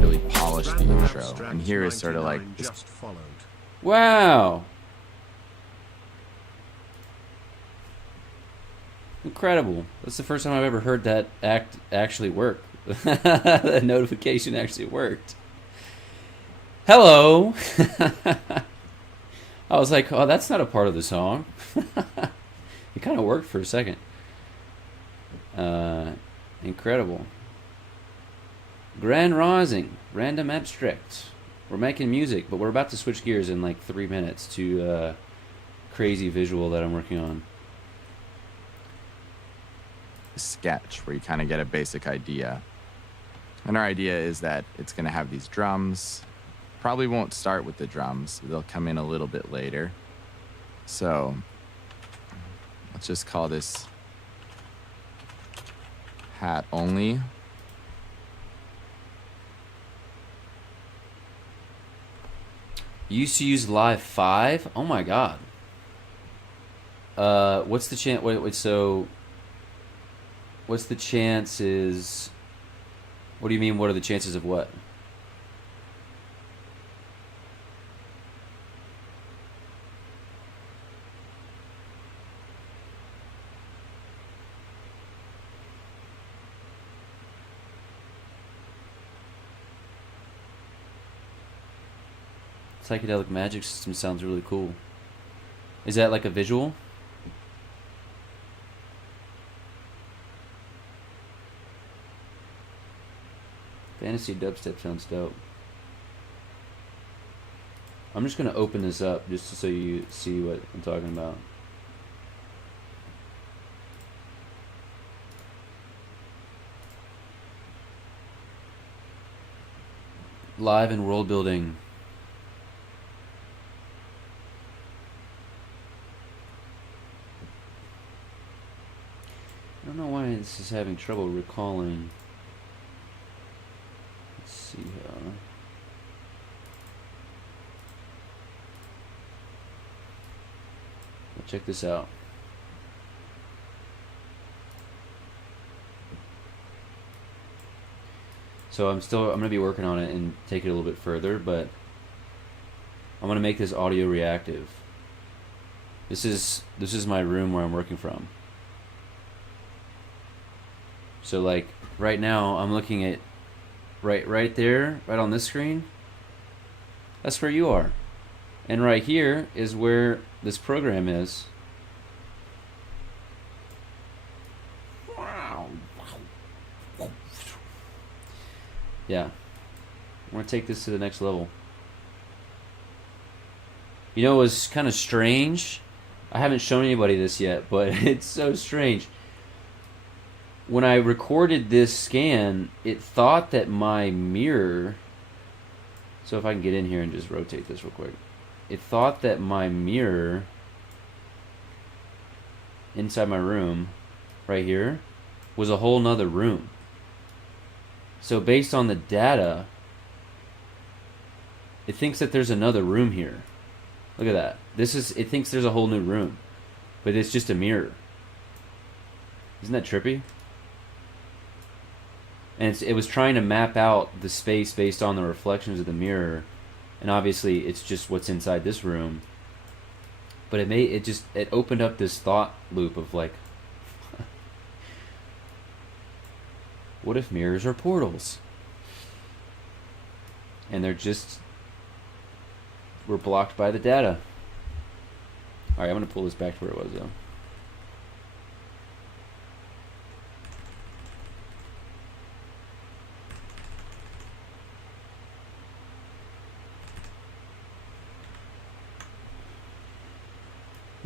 Really polish the intro. And here is sort of like this. Just followed. Wow. Incredible. That's the first time I've ever heard that actually work. That notification actually worked. Hello. I was like, oh, that's not a part of the song. It kind of worked for a second. Incredible. Grand Rising, Random Abstract. We're making music, but we're about to switch gears in like 3 minutes to crazy visual that I'm working on. Sketch where you kind of get a basic idea. And our idea is that it's going to have these drums. Probably won't start with the drums. They'll come in a little bit later. So let's just call this hat only. You used to use Live 5? Oh my god. What's the chance? Wait, so what's the chances? What do you mean, what are the chances of what? Psychedelic magic system sounds really cool. Is that like a visual? Fantasy dubstep sounds dope. I'm just gonna open this up just so you see what I'm talking about. Live and world building. I don't know why this is having trouble recalling. Let's see here. Well, check this out. So I'm gonna be working on it and take it a little bit further, but I'm gonna make this audio reactive. This is my room where I'm working from. So like right now I'm looking at right there, right on this screen. That's where you are. And right here is where this program is. Yeah. I'm going to take this to the next level. You know, it was kind of strange. I haven't shown anybody this yet, but it's so strange. When I recorded this scan, it thought that my mirror... So if I can get in here and just rotate this real quick. It thought that my mirror inside my room, right here, was a whole nother room. So based on the data, it thinks that there's another room here. Look at that. It thinks there's a whole new room, but it's just a mirror. Isn't that trippy? And it was trying to map out the space based on the reflections of the mirror, and obviously it's just what's inside this room. But it opened up this thought loop of like, what if mirrors are portals? And we're blocked by the data. Alright, I'm going to pull this back to where it was though.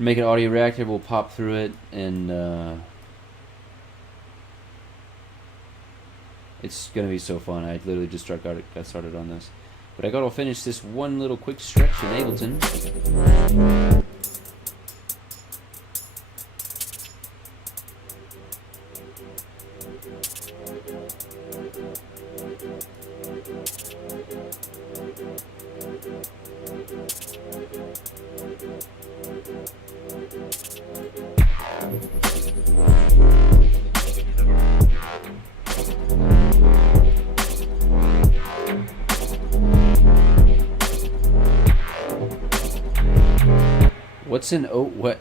make an audio reactor. We'll pop through it, and it's gonna be so fun. I literally just got started on this, but I gotta finish this one little quick stretch in Ableton.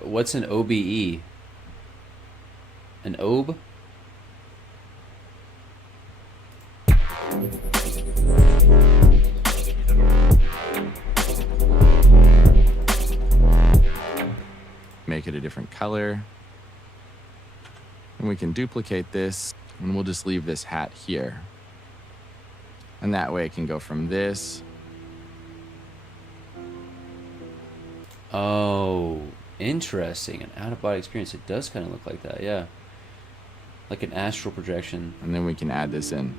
What's an OBE? An OB? Make it a different color. And we can duplicate this, and we'll just leave this hat here. And that way it can go from this. Oh, interesting. An out-of-body experience. It does kind of look like that, yeah. Like an astral projection. And then we can add this in.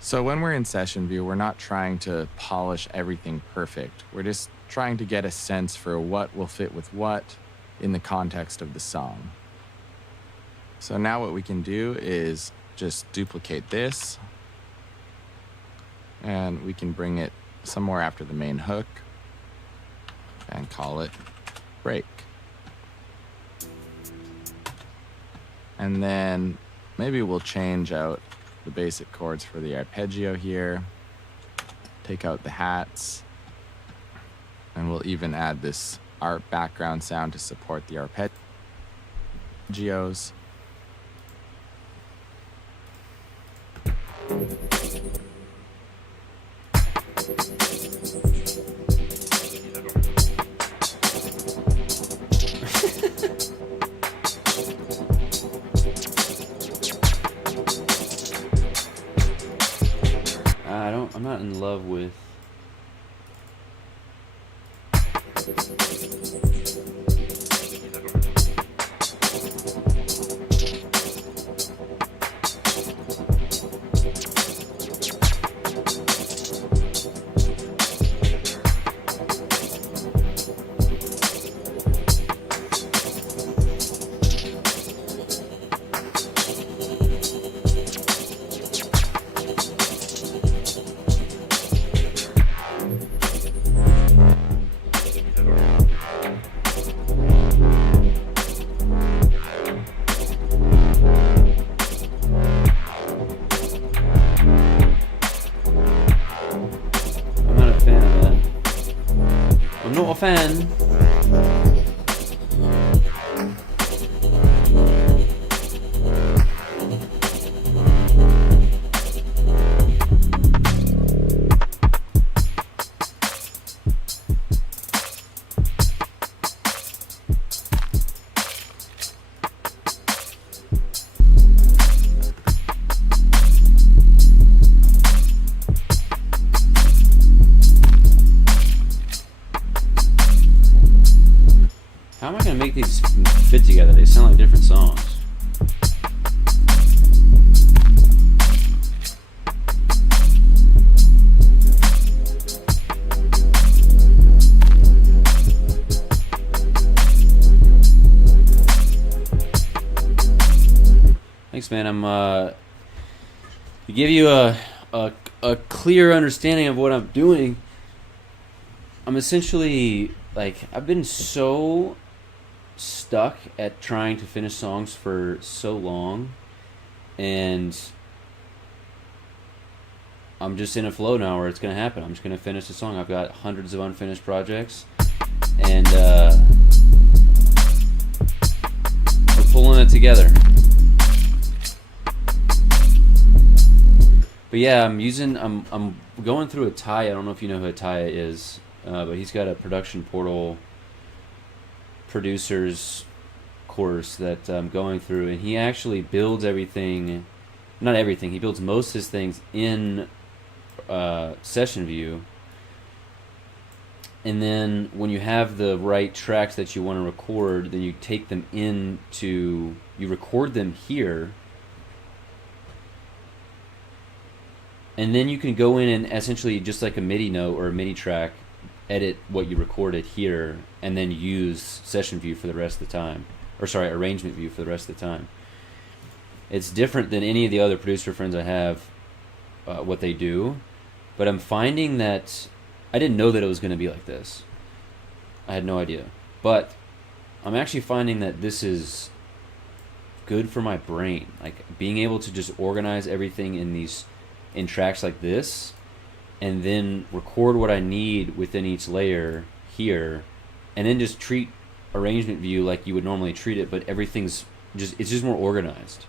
So when we're in session view, we're not trying to polish everything perfect. We're just trying to get a sense for what will fit with what in the context of the song. So now what we can do is just duplicate this, and we can bring it somewhere after the main hook and call it break. And then maybe we'll change out the basic chords for the arpeggio here, take out the hats, and we'll even add this art background sound to support the arpeggios. I'm not in love with fan. How am I going to make these fit together? They sound like different songs. Thanks, man. I'm to give you a clear understanding of what I'm doing. I'm essentially I've been so stuck at trying to finish songs for so long, and I'm just in a flow now where it's gonna happen. I'm just gonna finish a song. I've got hundreds of unfinished projects, and we're pulling it together. But yeah, I'm going through Ataya. I don't know if you know who Ataya is, but he's got a production portal producers course that I'm going through, and he actually builds everything not everything. He builds most of his things in session view. And then when you have the right tracks that you want to record, then you take them into, you record them here. And then you can go in and essentially, just like a MIDI note or a MIDI track, edit what you recorded here and then use session view for the rest of the time. Or sorry, arrangement view for the rest of the time. It's different than any of the other producer friends I have, what they do. But I'm finding that I didn't know that it was going to be like this. I had no idea. But I'm actually finding that this is good for my brain. Like being able to just organize everything in tracks like this, and then record what I need within each layer here, and then just treat arrangement view like you would normally treat it, but everything's it's just more organized.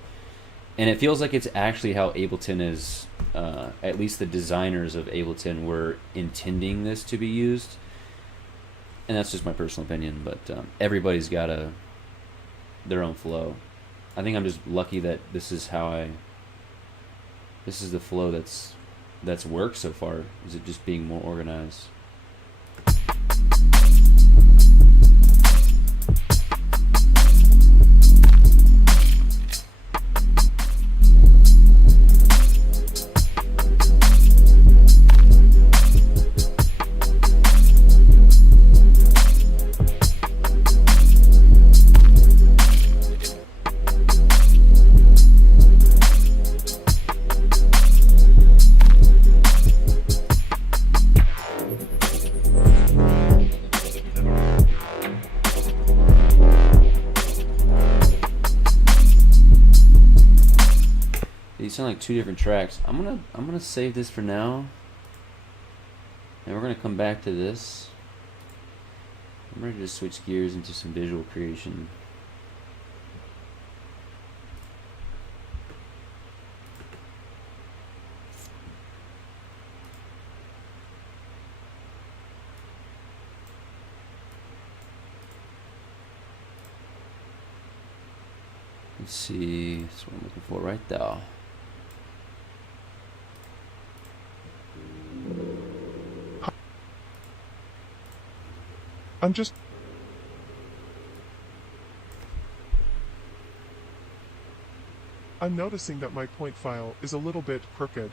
And it feels like it's actually how Ableton is, at least the designers of Ableton were intending this to be used. And that's just my personal opinion, but everybody's got their own flow. I think I'm just lucky that this is the flow that's worked so far, is it just being more organized. These sound like two different tracks. I'm gonna save this for now, and we're gonna come back to this. I'm ready to switch gears into some visual creation. Let's see, that's what I'm looking for right there. I'm noticing that my point file is a little bit crooked.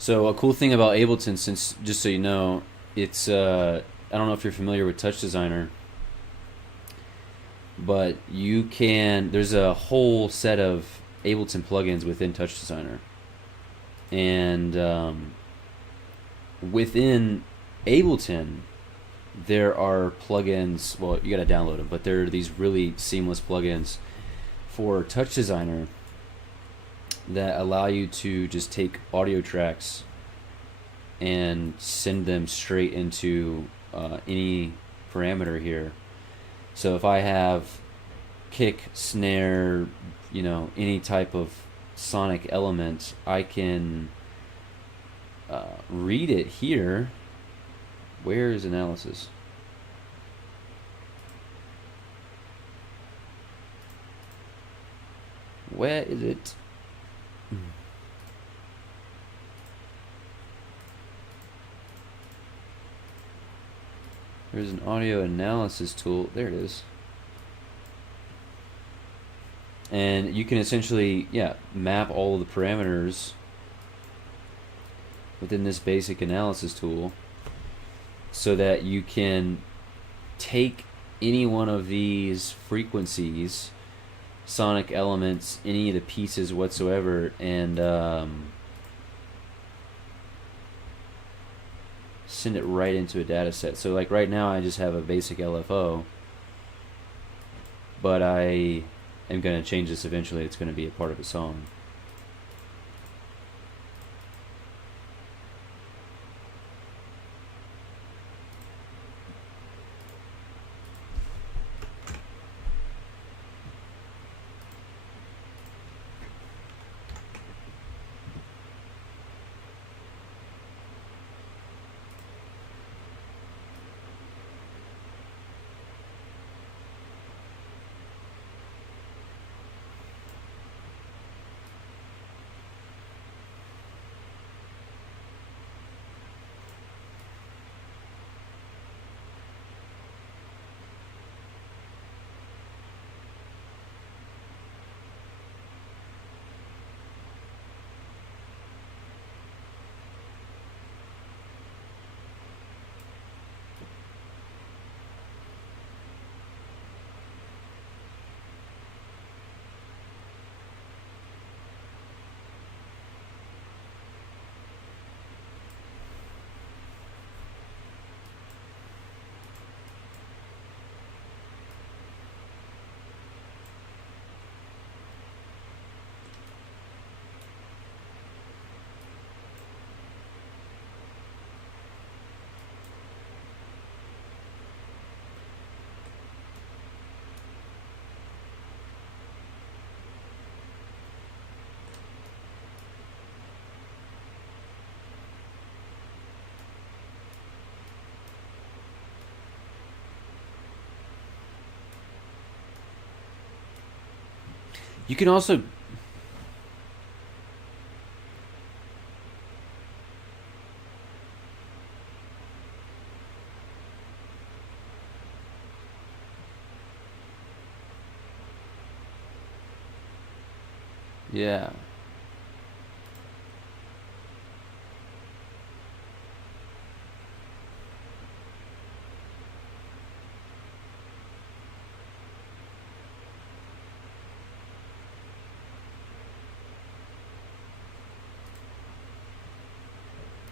So a cool thing about Ableton, since just so you know, it's I don't know if you're familiar with Touch Designer, but you can. There's a whole set of Ableton plugins within Touch Designer, and within Ableton, there are plugins. Well, you got to download them, but there are these really seamless plugins for Touch Designer that allow you to just take audio tracks and send them straight into any parameter here. So if I have kick, snare, any type of sonic element, I can read it here. Where is analysis? Where is it? There's an audio analysis tool. There it is. And you can essentially, map all of the parameters within this basic analysis tool so that you can take any one of these frequencies, sonic elements, any of the pieces whatsoever, and send it right into a data set. So like right now I just have a basic LFO, but I am going to change this eventually. It's going to be a part of a song. You can also... Yeah.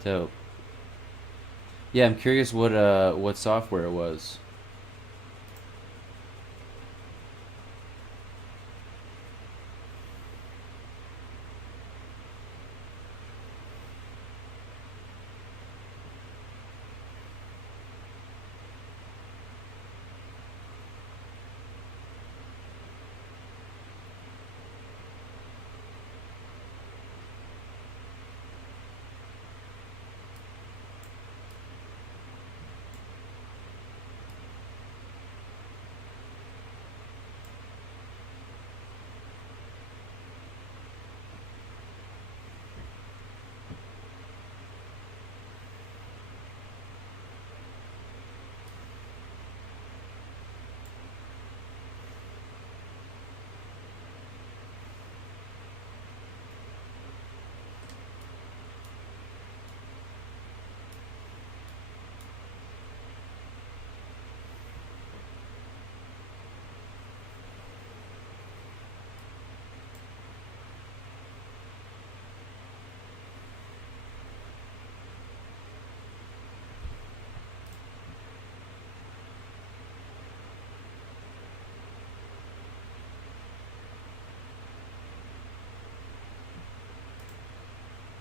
So, yeah, I'm curious what software it was.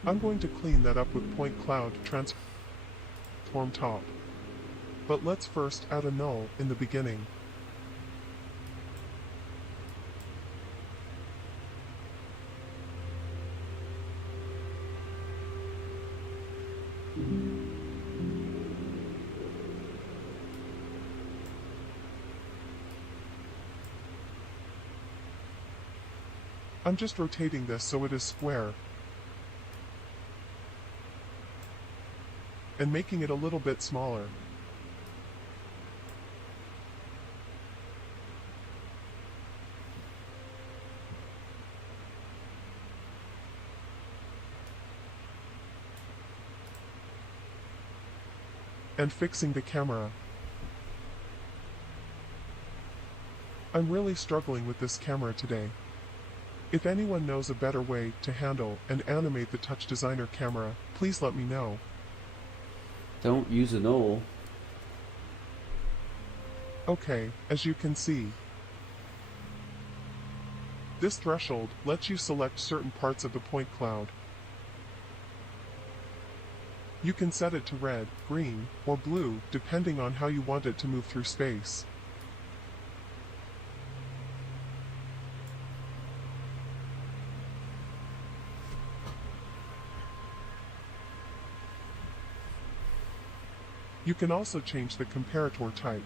I'm going to clean that up with point cloud transform top. But let's first add a null in the beginning. I'm just rotating this so it is square, and making it a little bit smaller. And fixing the camera. I'm really struggling with this camera today. If anyone knows a better way to handle and animate the Touch Designer camera, please let me know. Don't use a null. Okay, as you can see, This threshold lets you select certain parts of the point cloud. You can set it to red, green, or blue, depending on how you want it to move through space. You can also change the comparator type.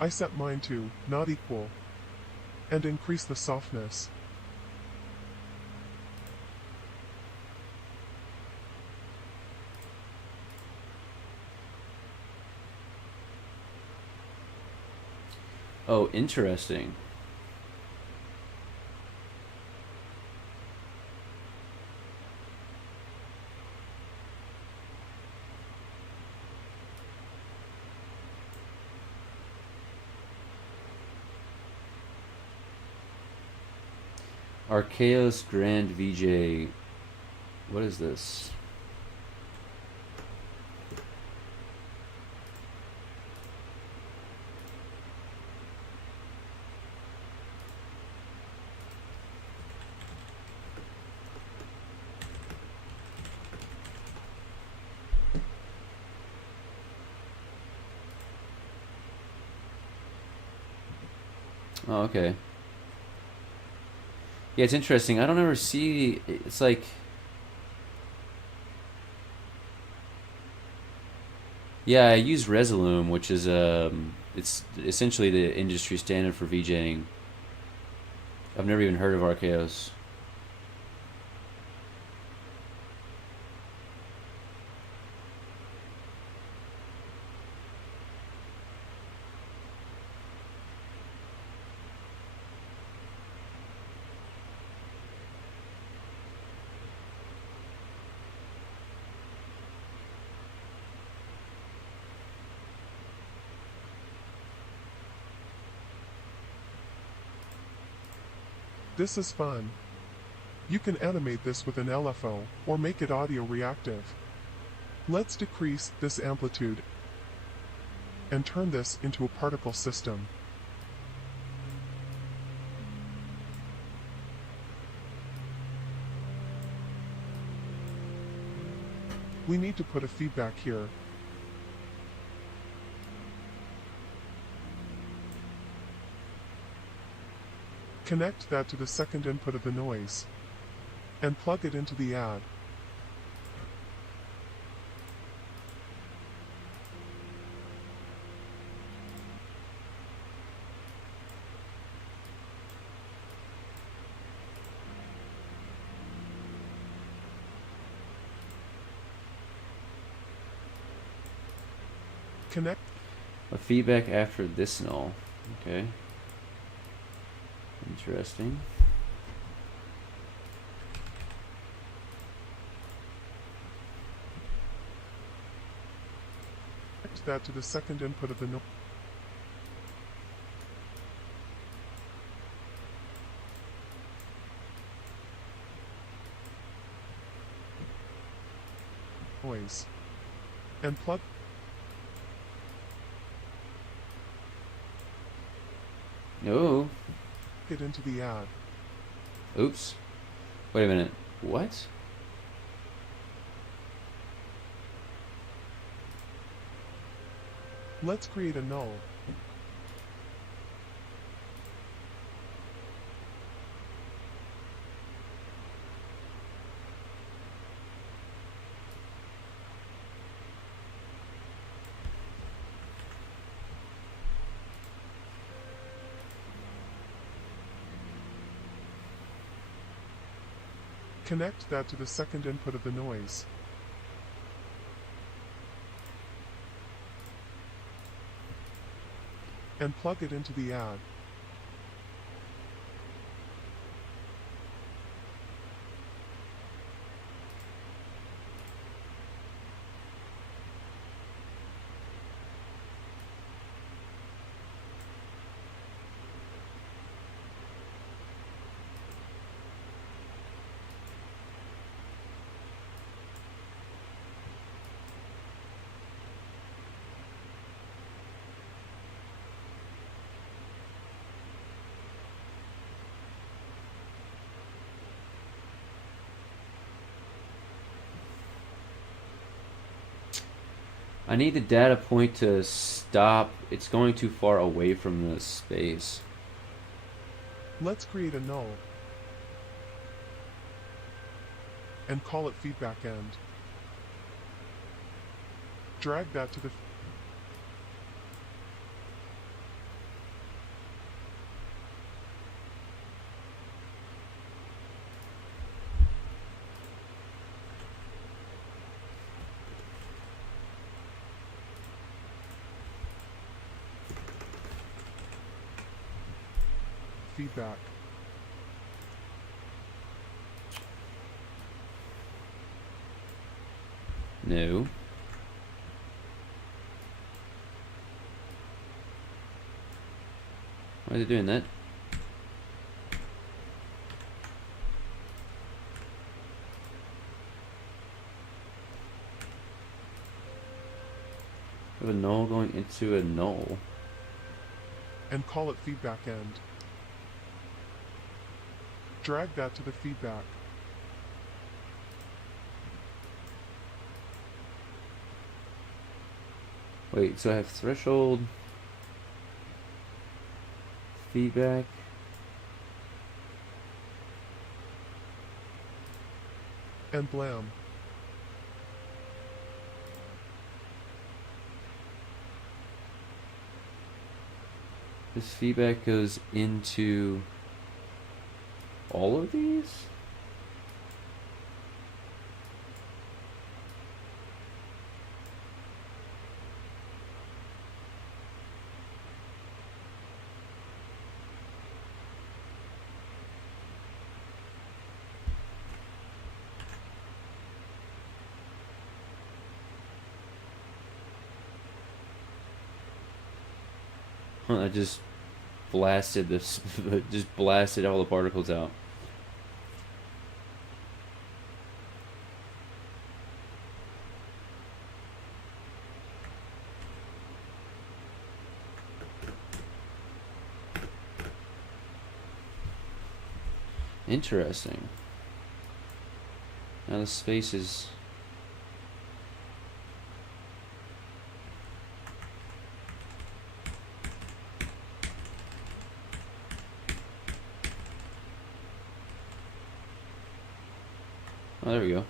I set mine to not equal and increase the softness. Oh, interesting. Archaeos Grand VJ. What is this? Oh, okay. Yeah, it's interesting. I don't ever see. It's like. Yeah, I use Resolume, which is it's essentially the industry standard for VJing. I've never even heard of Archaeos. This is fun. You can animate this with an LFO, or make it audio reactive. Let's decrease this amplitude and turn this into a particle system. We need to put a feedback here. Connect that to the second input of the noise and plug it into the ad. Connect A feedback after this null. Okay. Interesting. that to the second input of the noise and plug Oh. it into the ad. Oops. Wait a minute. What? Let's create a null. Connect that to the second input of the noise. And plug it into the ad. I need the data point to stop. It's going too far away from the space. Let's create a null and call it feedback end. Drag that to the feedback. No. Why is it doing that? We have a null going into a null. And call it feedback end. Drag that to the feedback. Wait, so I have threshold, feedback. And blam. This feedback goes into all of these? I just blasted this, just blasted all the particles out. Interesting. Now the space is... Oh, there we go.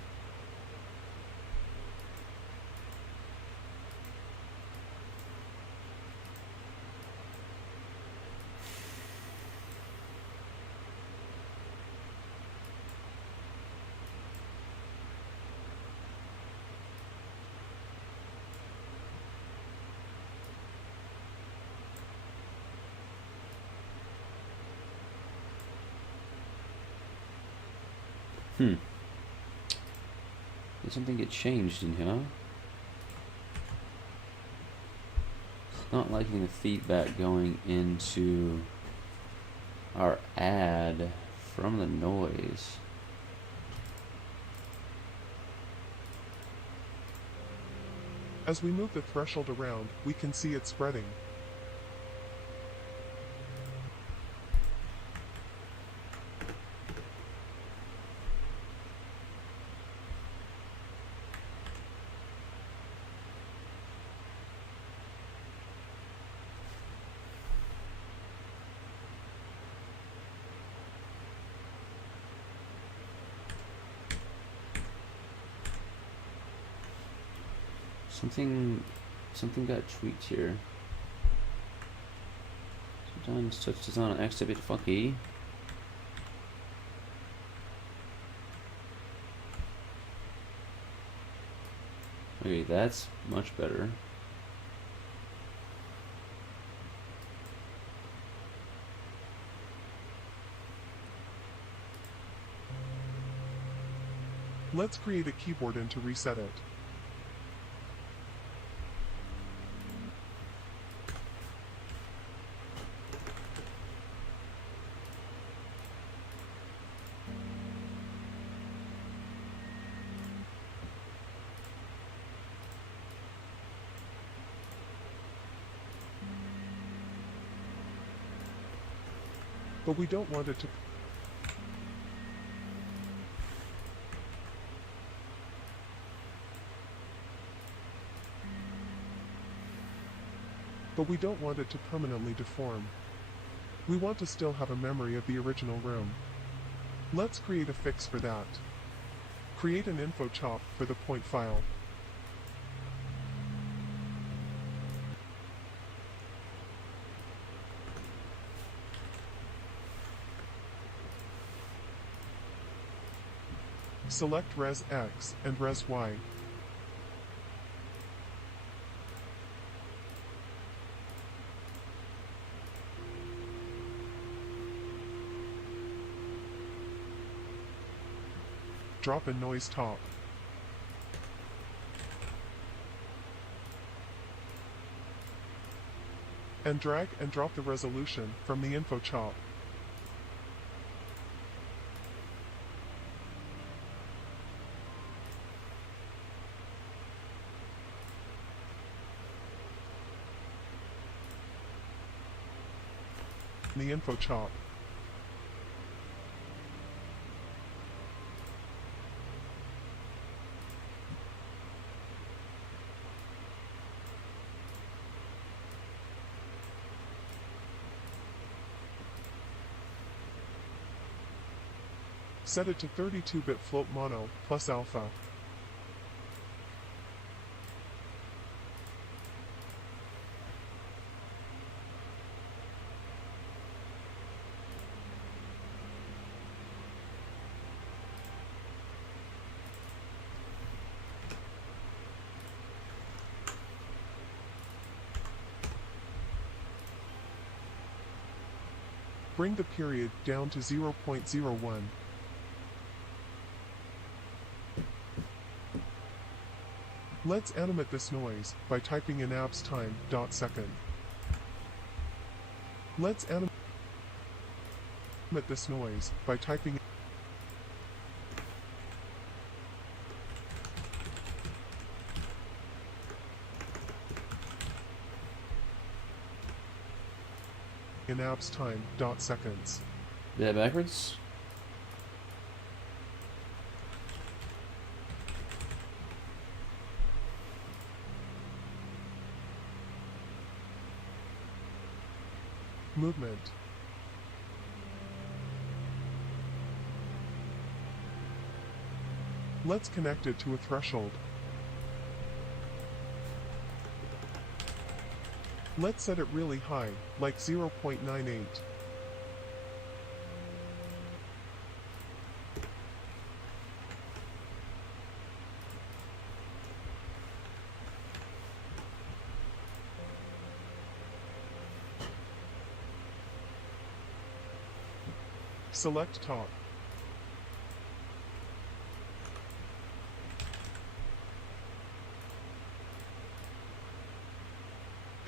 Did something get changed in here? Not liking the feedback going into our add from the noise. As we move the threshold around, we can see it spreading. Something got tweaked here. Sometimes touch design on X a bit funky. Okay, that's much better. Let's create a keyboard and to reset it. But we don't want it to... but we don't want it to permanently deform. We want to still have a memory of the original room. Let's create a fix for that. Create an info chop for the point file. Select Res X and Res Y. Drop in noise top. And drag and drop the resolution from the info chop. The info chop. Set it to 32-bit float mono plus alpha. Bring the period down to 0.01. Let's animate this noise by typing in abs time .second. Let's animate this noise by typing in abs time .seconds. Did that backwards? Movement. Let's connect it to a threshold. Let's set it really high, like 0.98. Select top.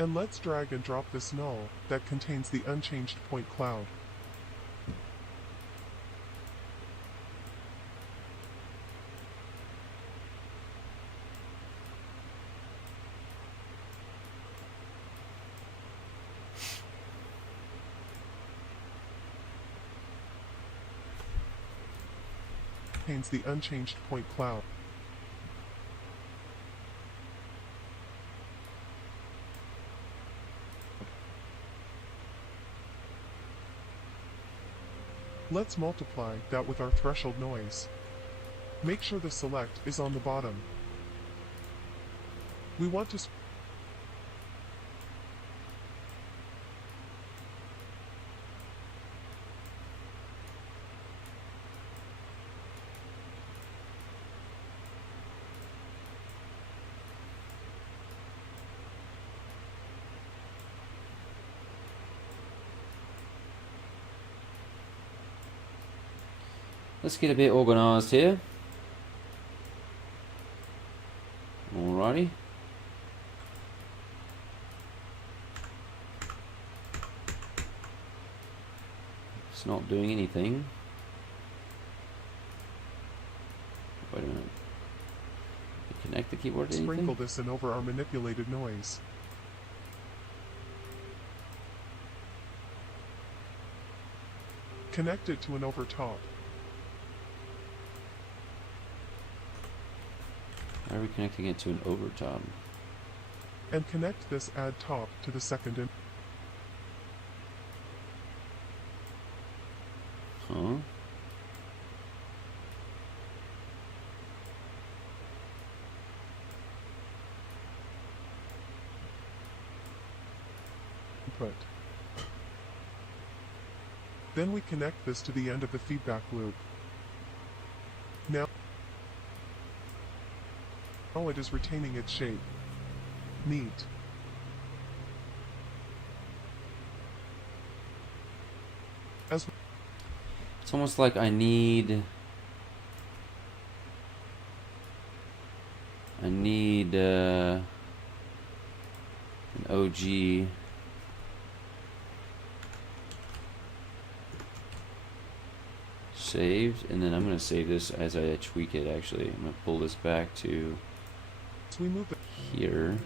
And let's drag and drop this null that contains the unchanged point cloud. Contains the unchanged point cloud. Let's multiply that with our threshold noise. Make sure the select is on the bottom. We want to Let's get a bit organized here. Alrighty. It's not doing anything. Wait a minute. Connect the keyboard to anything? sprinkle this in over our manipulated noise. Connect it to an overtop. Why are we connecting it to an overtop? and connect this add top to the second Huh? input. Then we connect this to the end of the feedback loop. Now it is retaining its shape. Neat. As It's almost like I need an OG saved, and then I'm gonna save this as I tweak it. Actually, I'm gonna pull this back to we move the, here.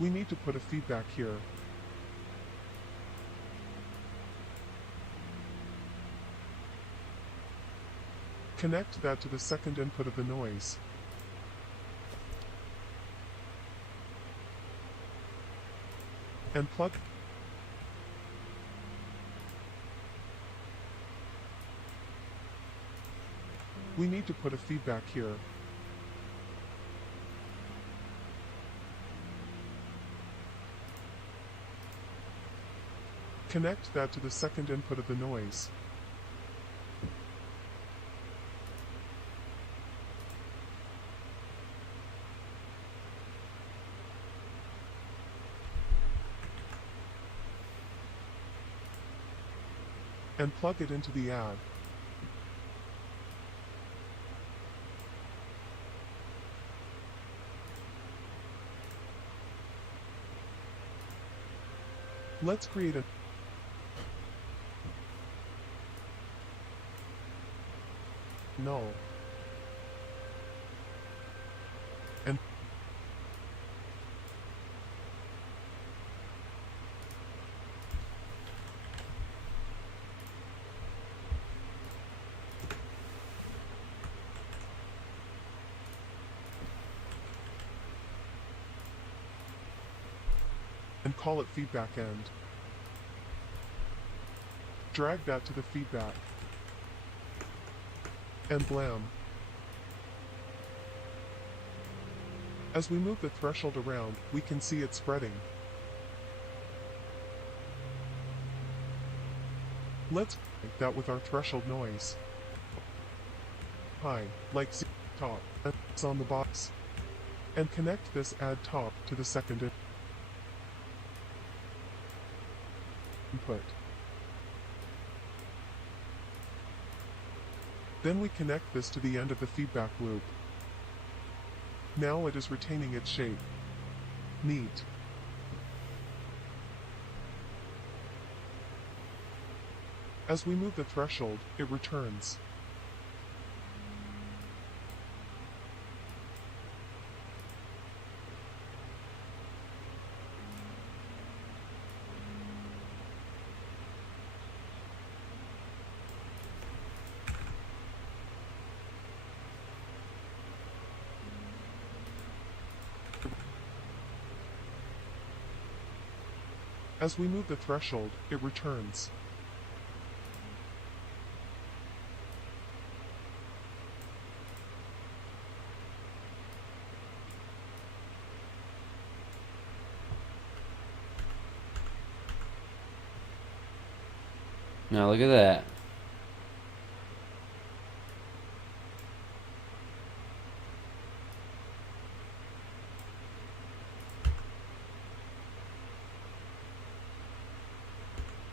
we need to put a feedback here. Connect that to the second input of the noise. And plug. We need to put a feedback here. Connect that to the second input of the noise. And plug it into the add. Let's create a null. And call it feedback end. Drag that to the feedback. And blam. As we move the threshold around, we can see it spreading. Let's make that with our threshold noise. High, like Z top, and it's on the box. And connect this add top to the second input. Then we connect this to the end of the feedback loop. Now it is retaining its shape. Neat. As we move the threshold, it returns. As we move the threshold, it returns. Now look at that.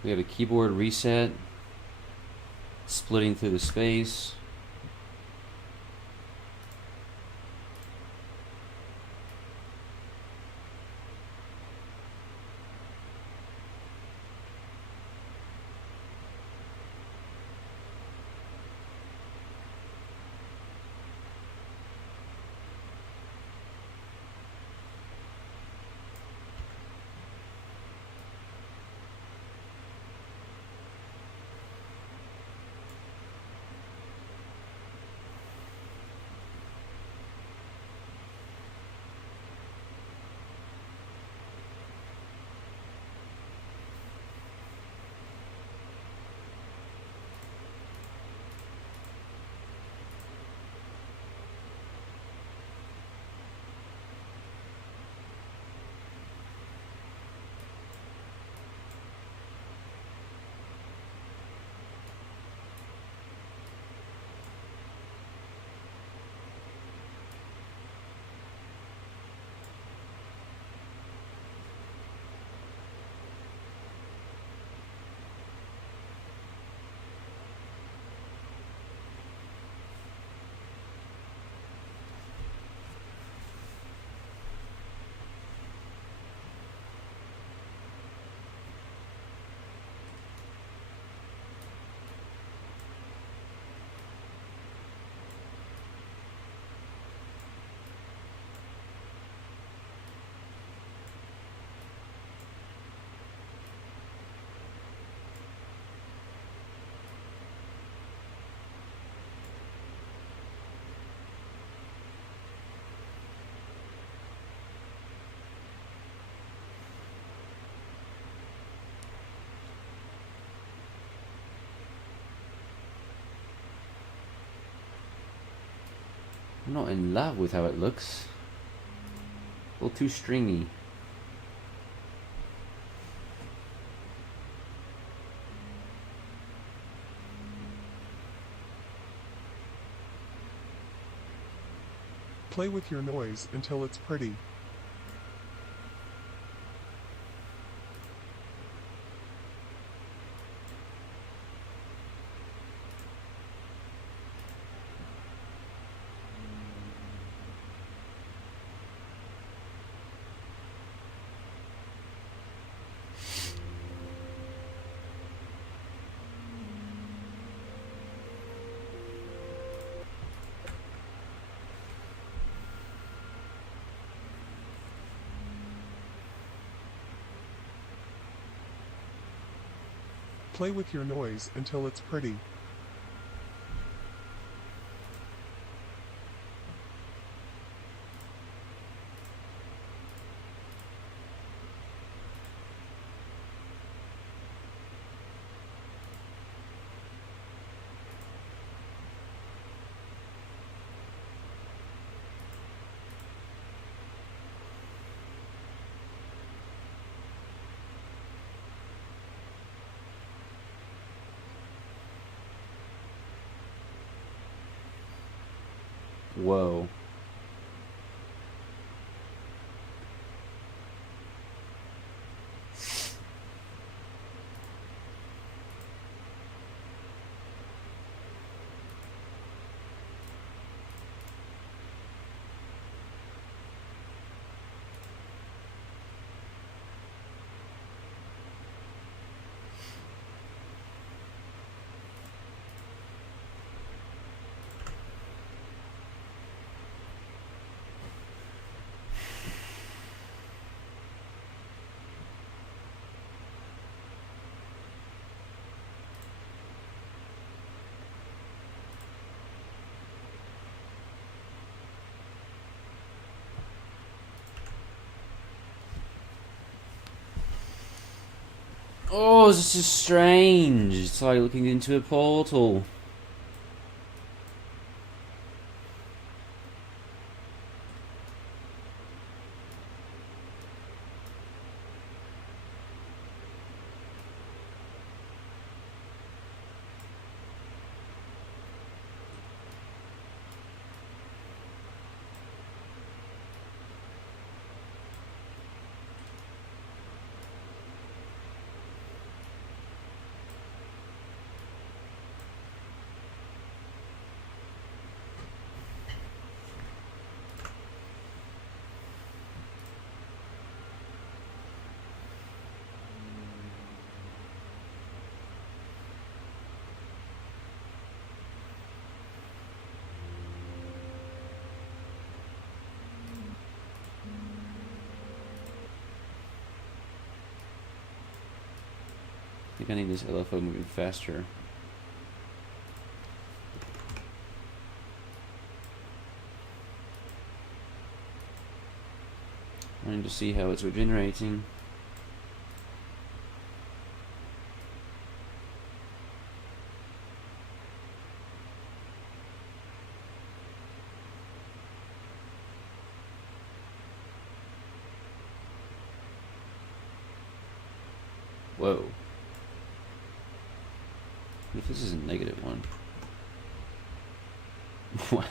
We have a keyboard reset, splitting through the space. I'm not in love with how it looks. A little too stringy. Play with your noise until it's pretty. Play with your noise until it's pretty. Whoa. Oh, this is strange. It's like looking into a portal. I think I need this LFO moving faster. I need to see how it's regenerating. Whoa. What if this is a negative one? Wow.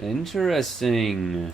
Interesting.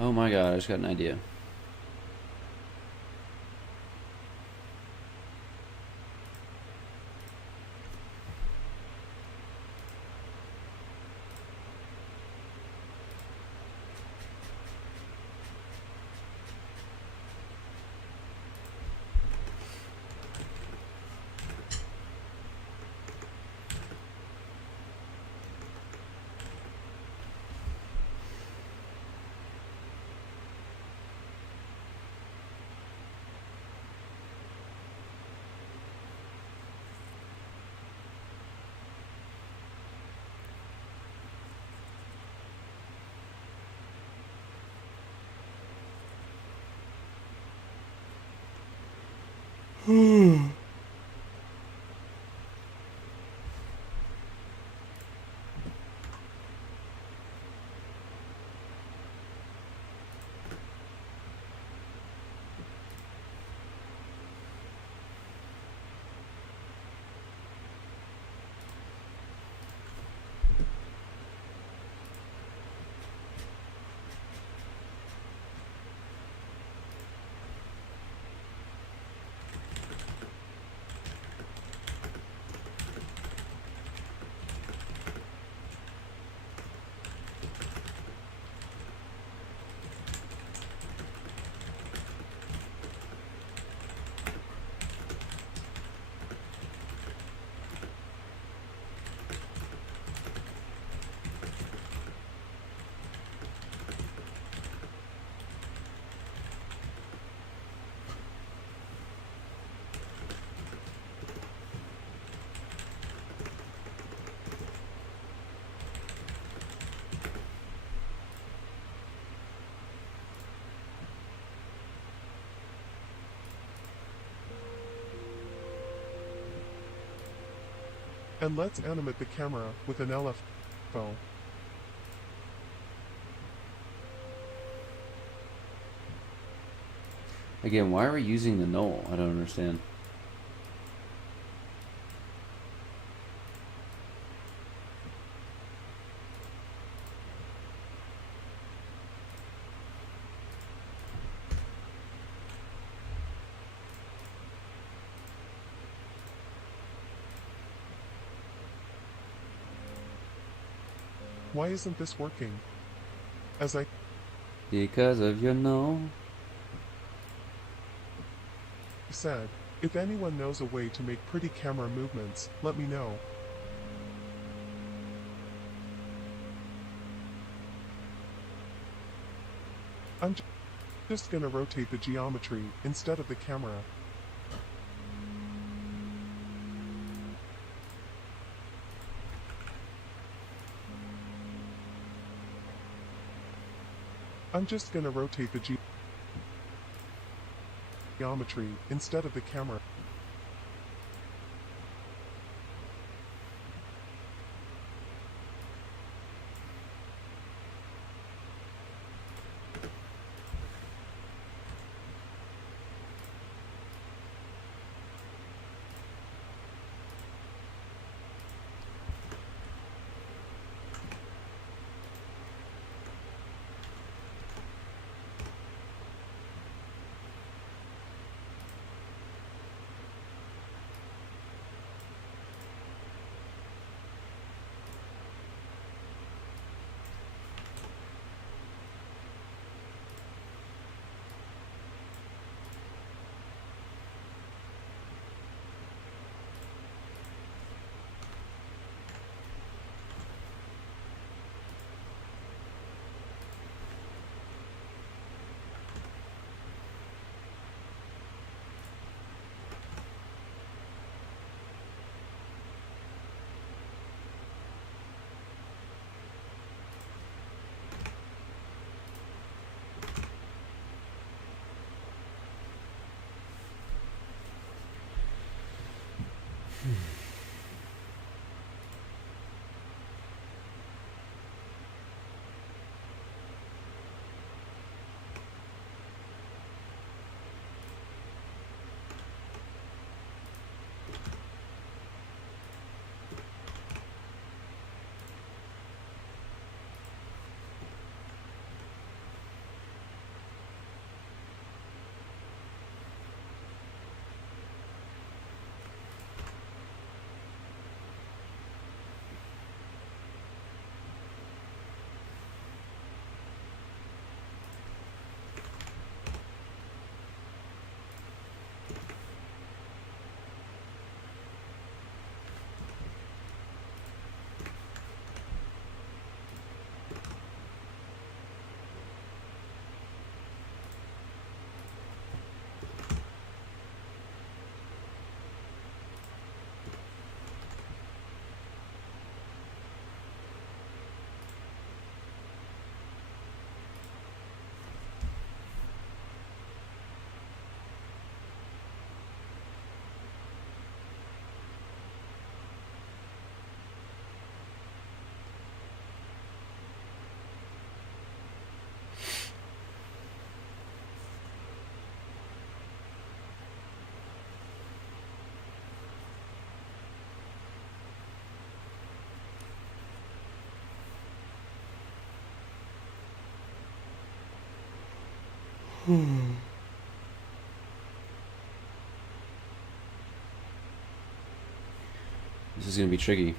Oh my god, I just got an idea. And let's animate the camera with an LFO. Again, why are we using the null? I don't understand. Why isn't this working? As I Because of your null. said, if anyone knows a way to make pretty camera movements, let me know. I'm just gonna rotate the geometry instead of the camera. I'm just gonna rotate the geometry instead of the camera. This is gonna be tricky.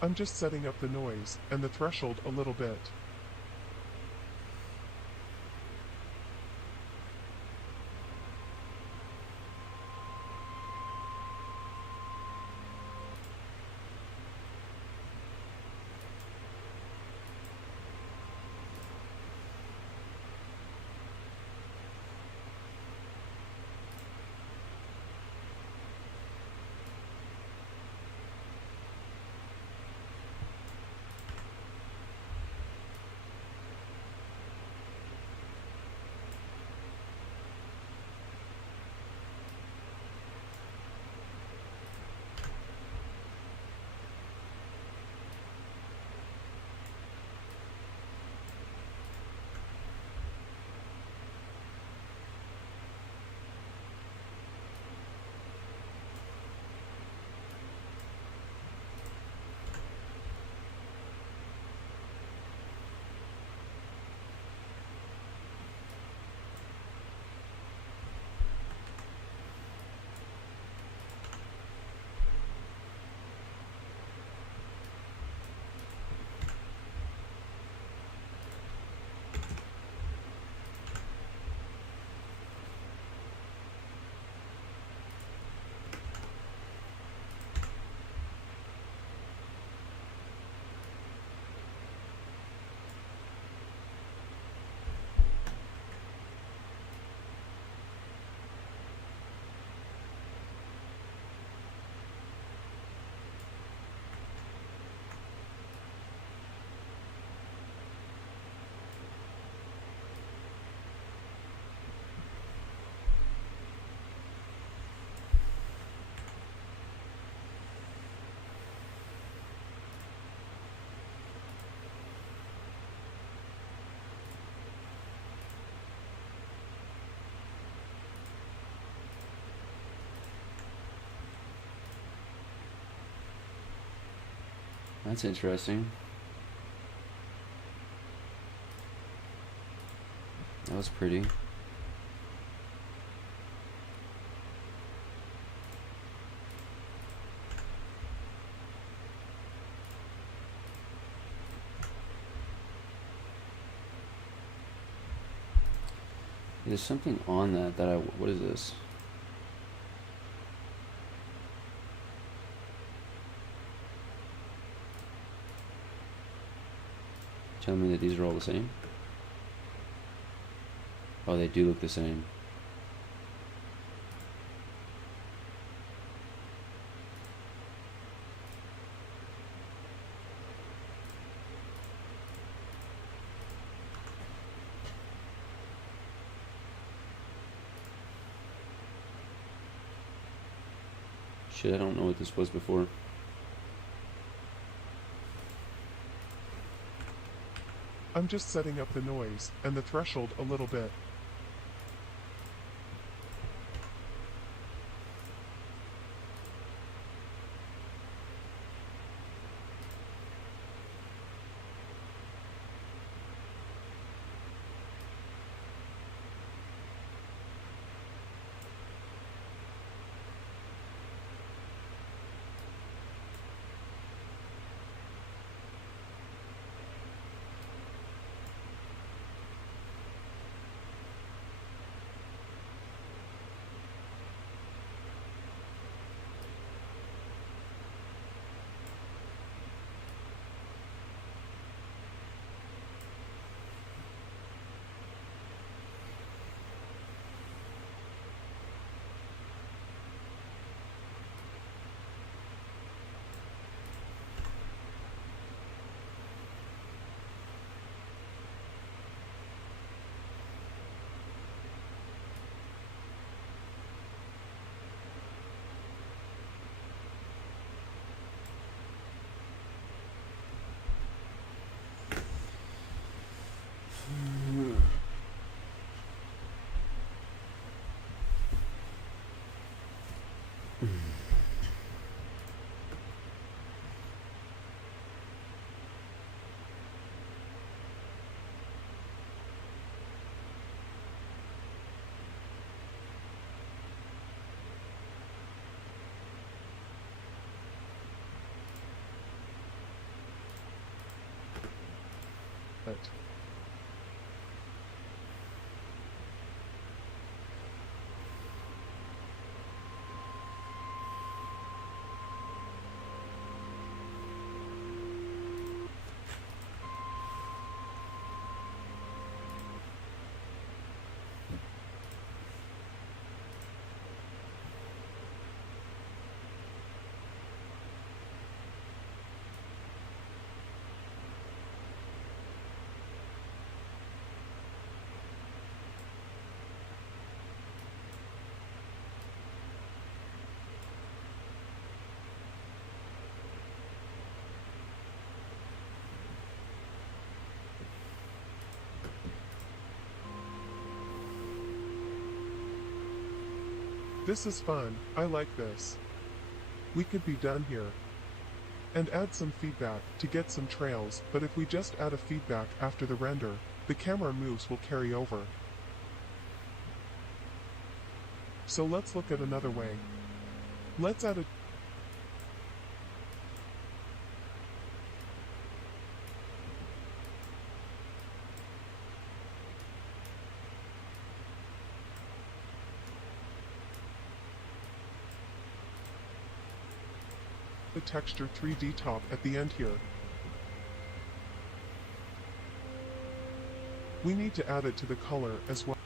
I'm just setting up the noise and the threshold a little bit. That's interesting. That was pretty. There's something on that I... What is this? Tell me that these are all the same? Oh, they do look the same. Shit, I don't know what this was before. I'm just setting up the noise and the threshold a little bit. But this is fun, I like this. We could be done here. And add some feedback to get some trails, but if we just add a feedback after the render, the camera moves will carry over. So let's look at another way. Let's add a texture 3D top at the end here. We need to add it to the color as well.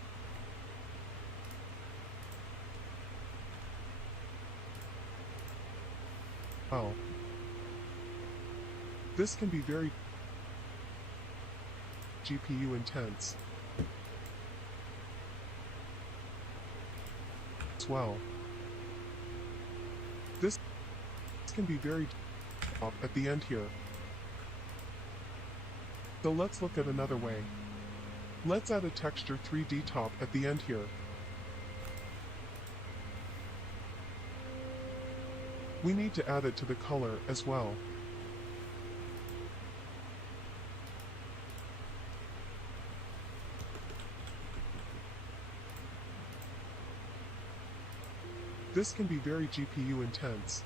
Oh. This can be very GPU intense as well. This can be very at the end here. So let's look at another way. Let's add a texture 3D top at the end here. We need to add it to the color as well. This can be very GPU intense.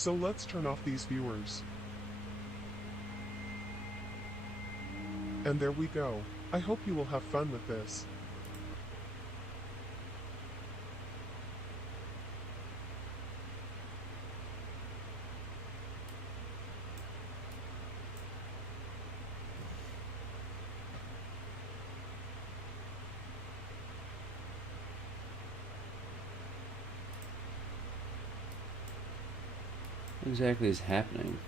So let's turn off these viewers. And there we go. I hope you will have fun with this. What exactly is happening?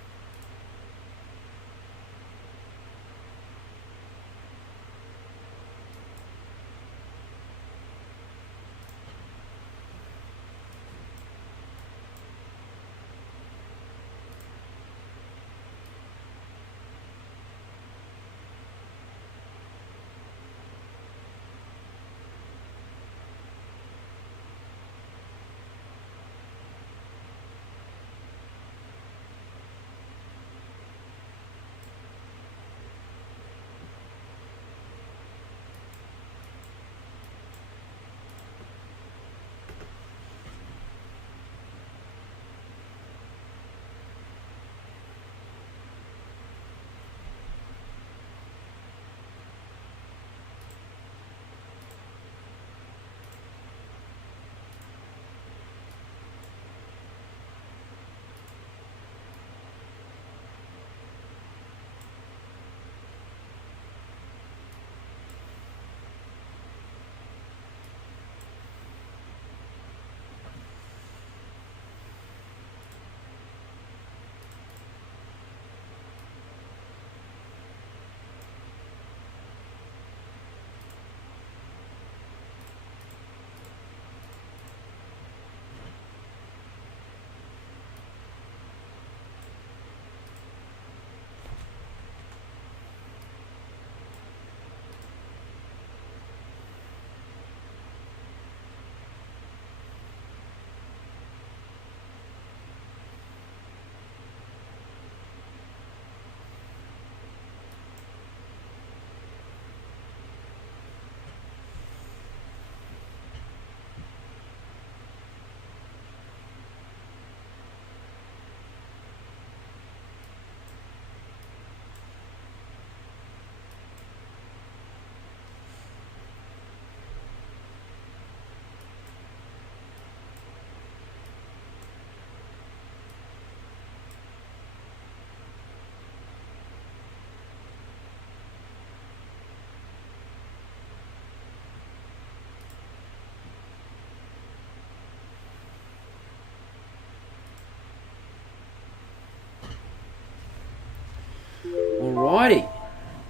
Alrighty.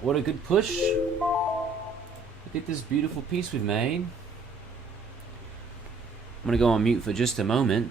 What a good push. Look at this beautiful piece we've made. I'm going to go on mute for just a moment.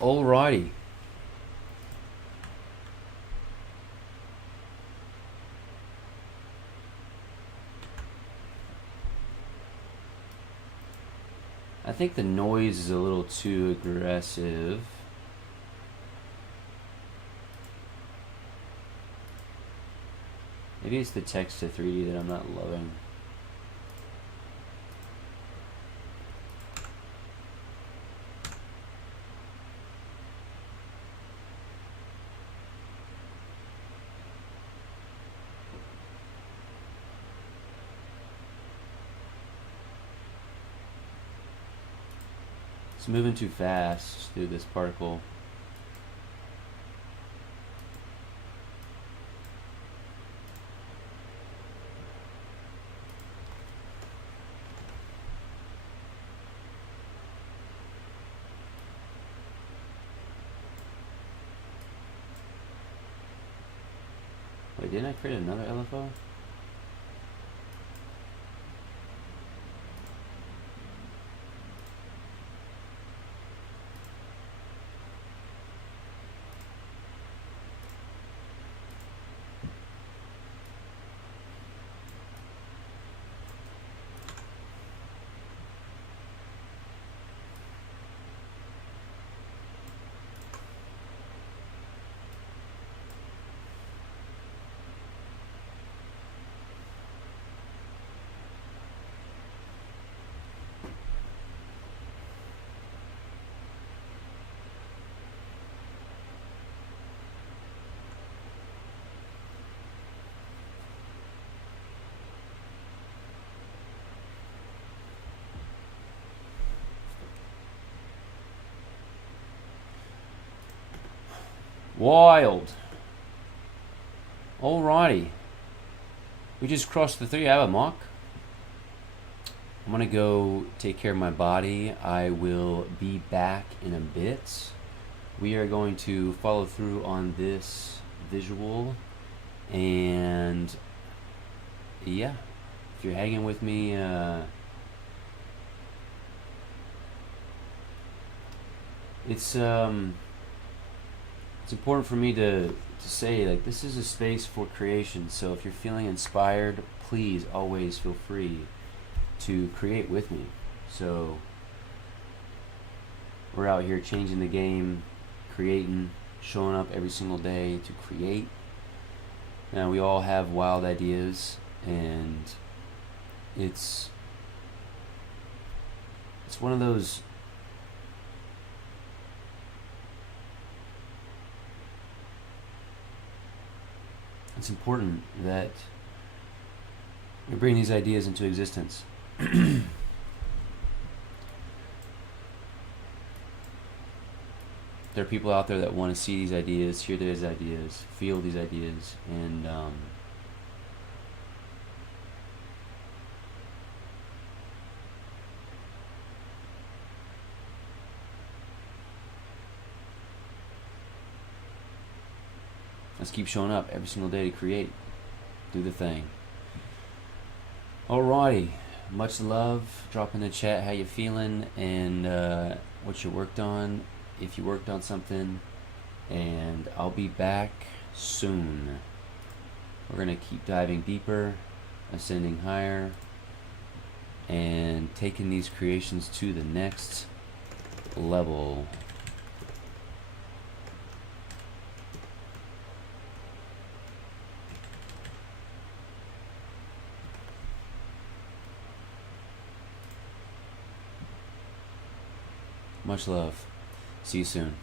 Alrighty. I think the noise is a little too aggressive. Maybe it's the text to 3D that I'm not loving. It's moving too fast through this particle. Wait, didn't I create another LFO? Wild. Alrighty. We just crossed the 3-hour mark. I'm gonna go take care of my body. I will be back in a bit. We are going to follow through on this visual, and yeah, if you're hanging with me, it's important for me to say, like, this is a space for creation. So if you're feeling inspired, please always feel free to create with me. So we're out here changing the game, creating, showing up every single day to create. Now, we all have wild ideas, and it's one of those it's important that we bring these ideas into existence. There are people out there that want to see these ideas, hear these ideas, feel these ideas, and let's keep showing up every single day to create, do the thing. Alrighty, much love. Drop in the chat how you feeling and what you worked on, if you worked on something, and I'll be back soon. We're gonna keep diving deeper, ascending higher, and taking these creations to the next level. Much love. See you soon.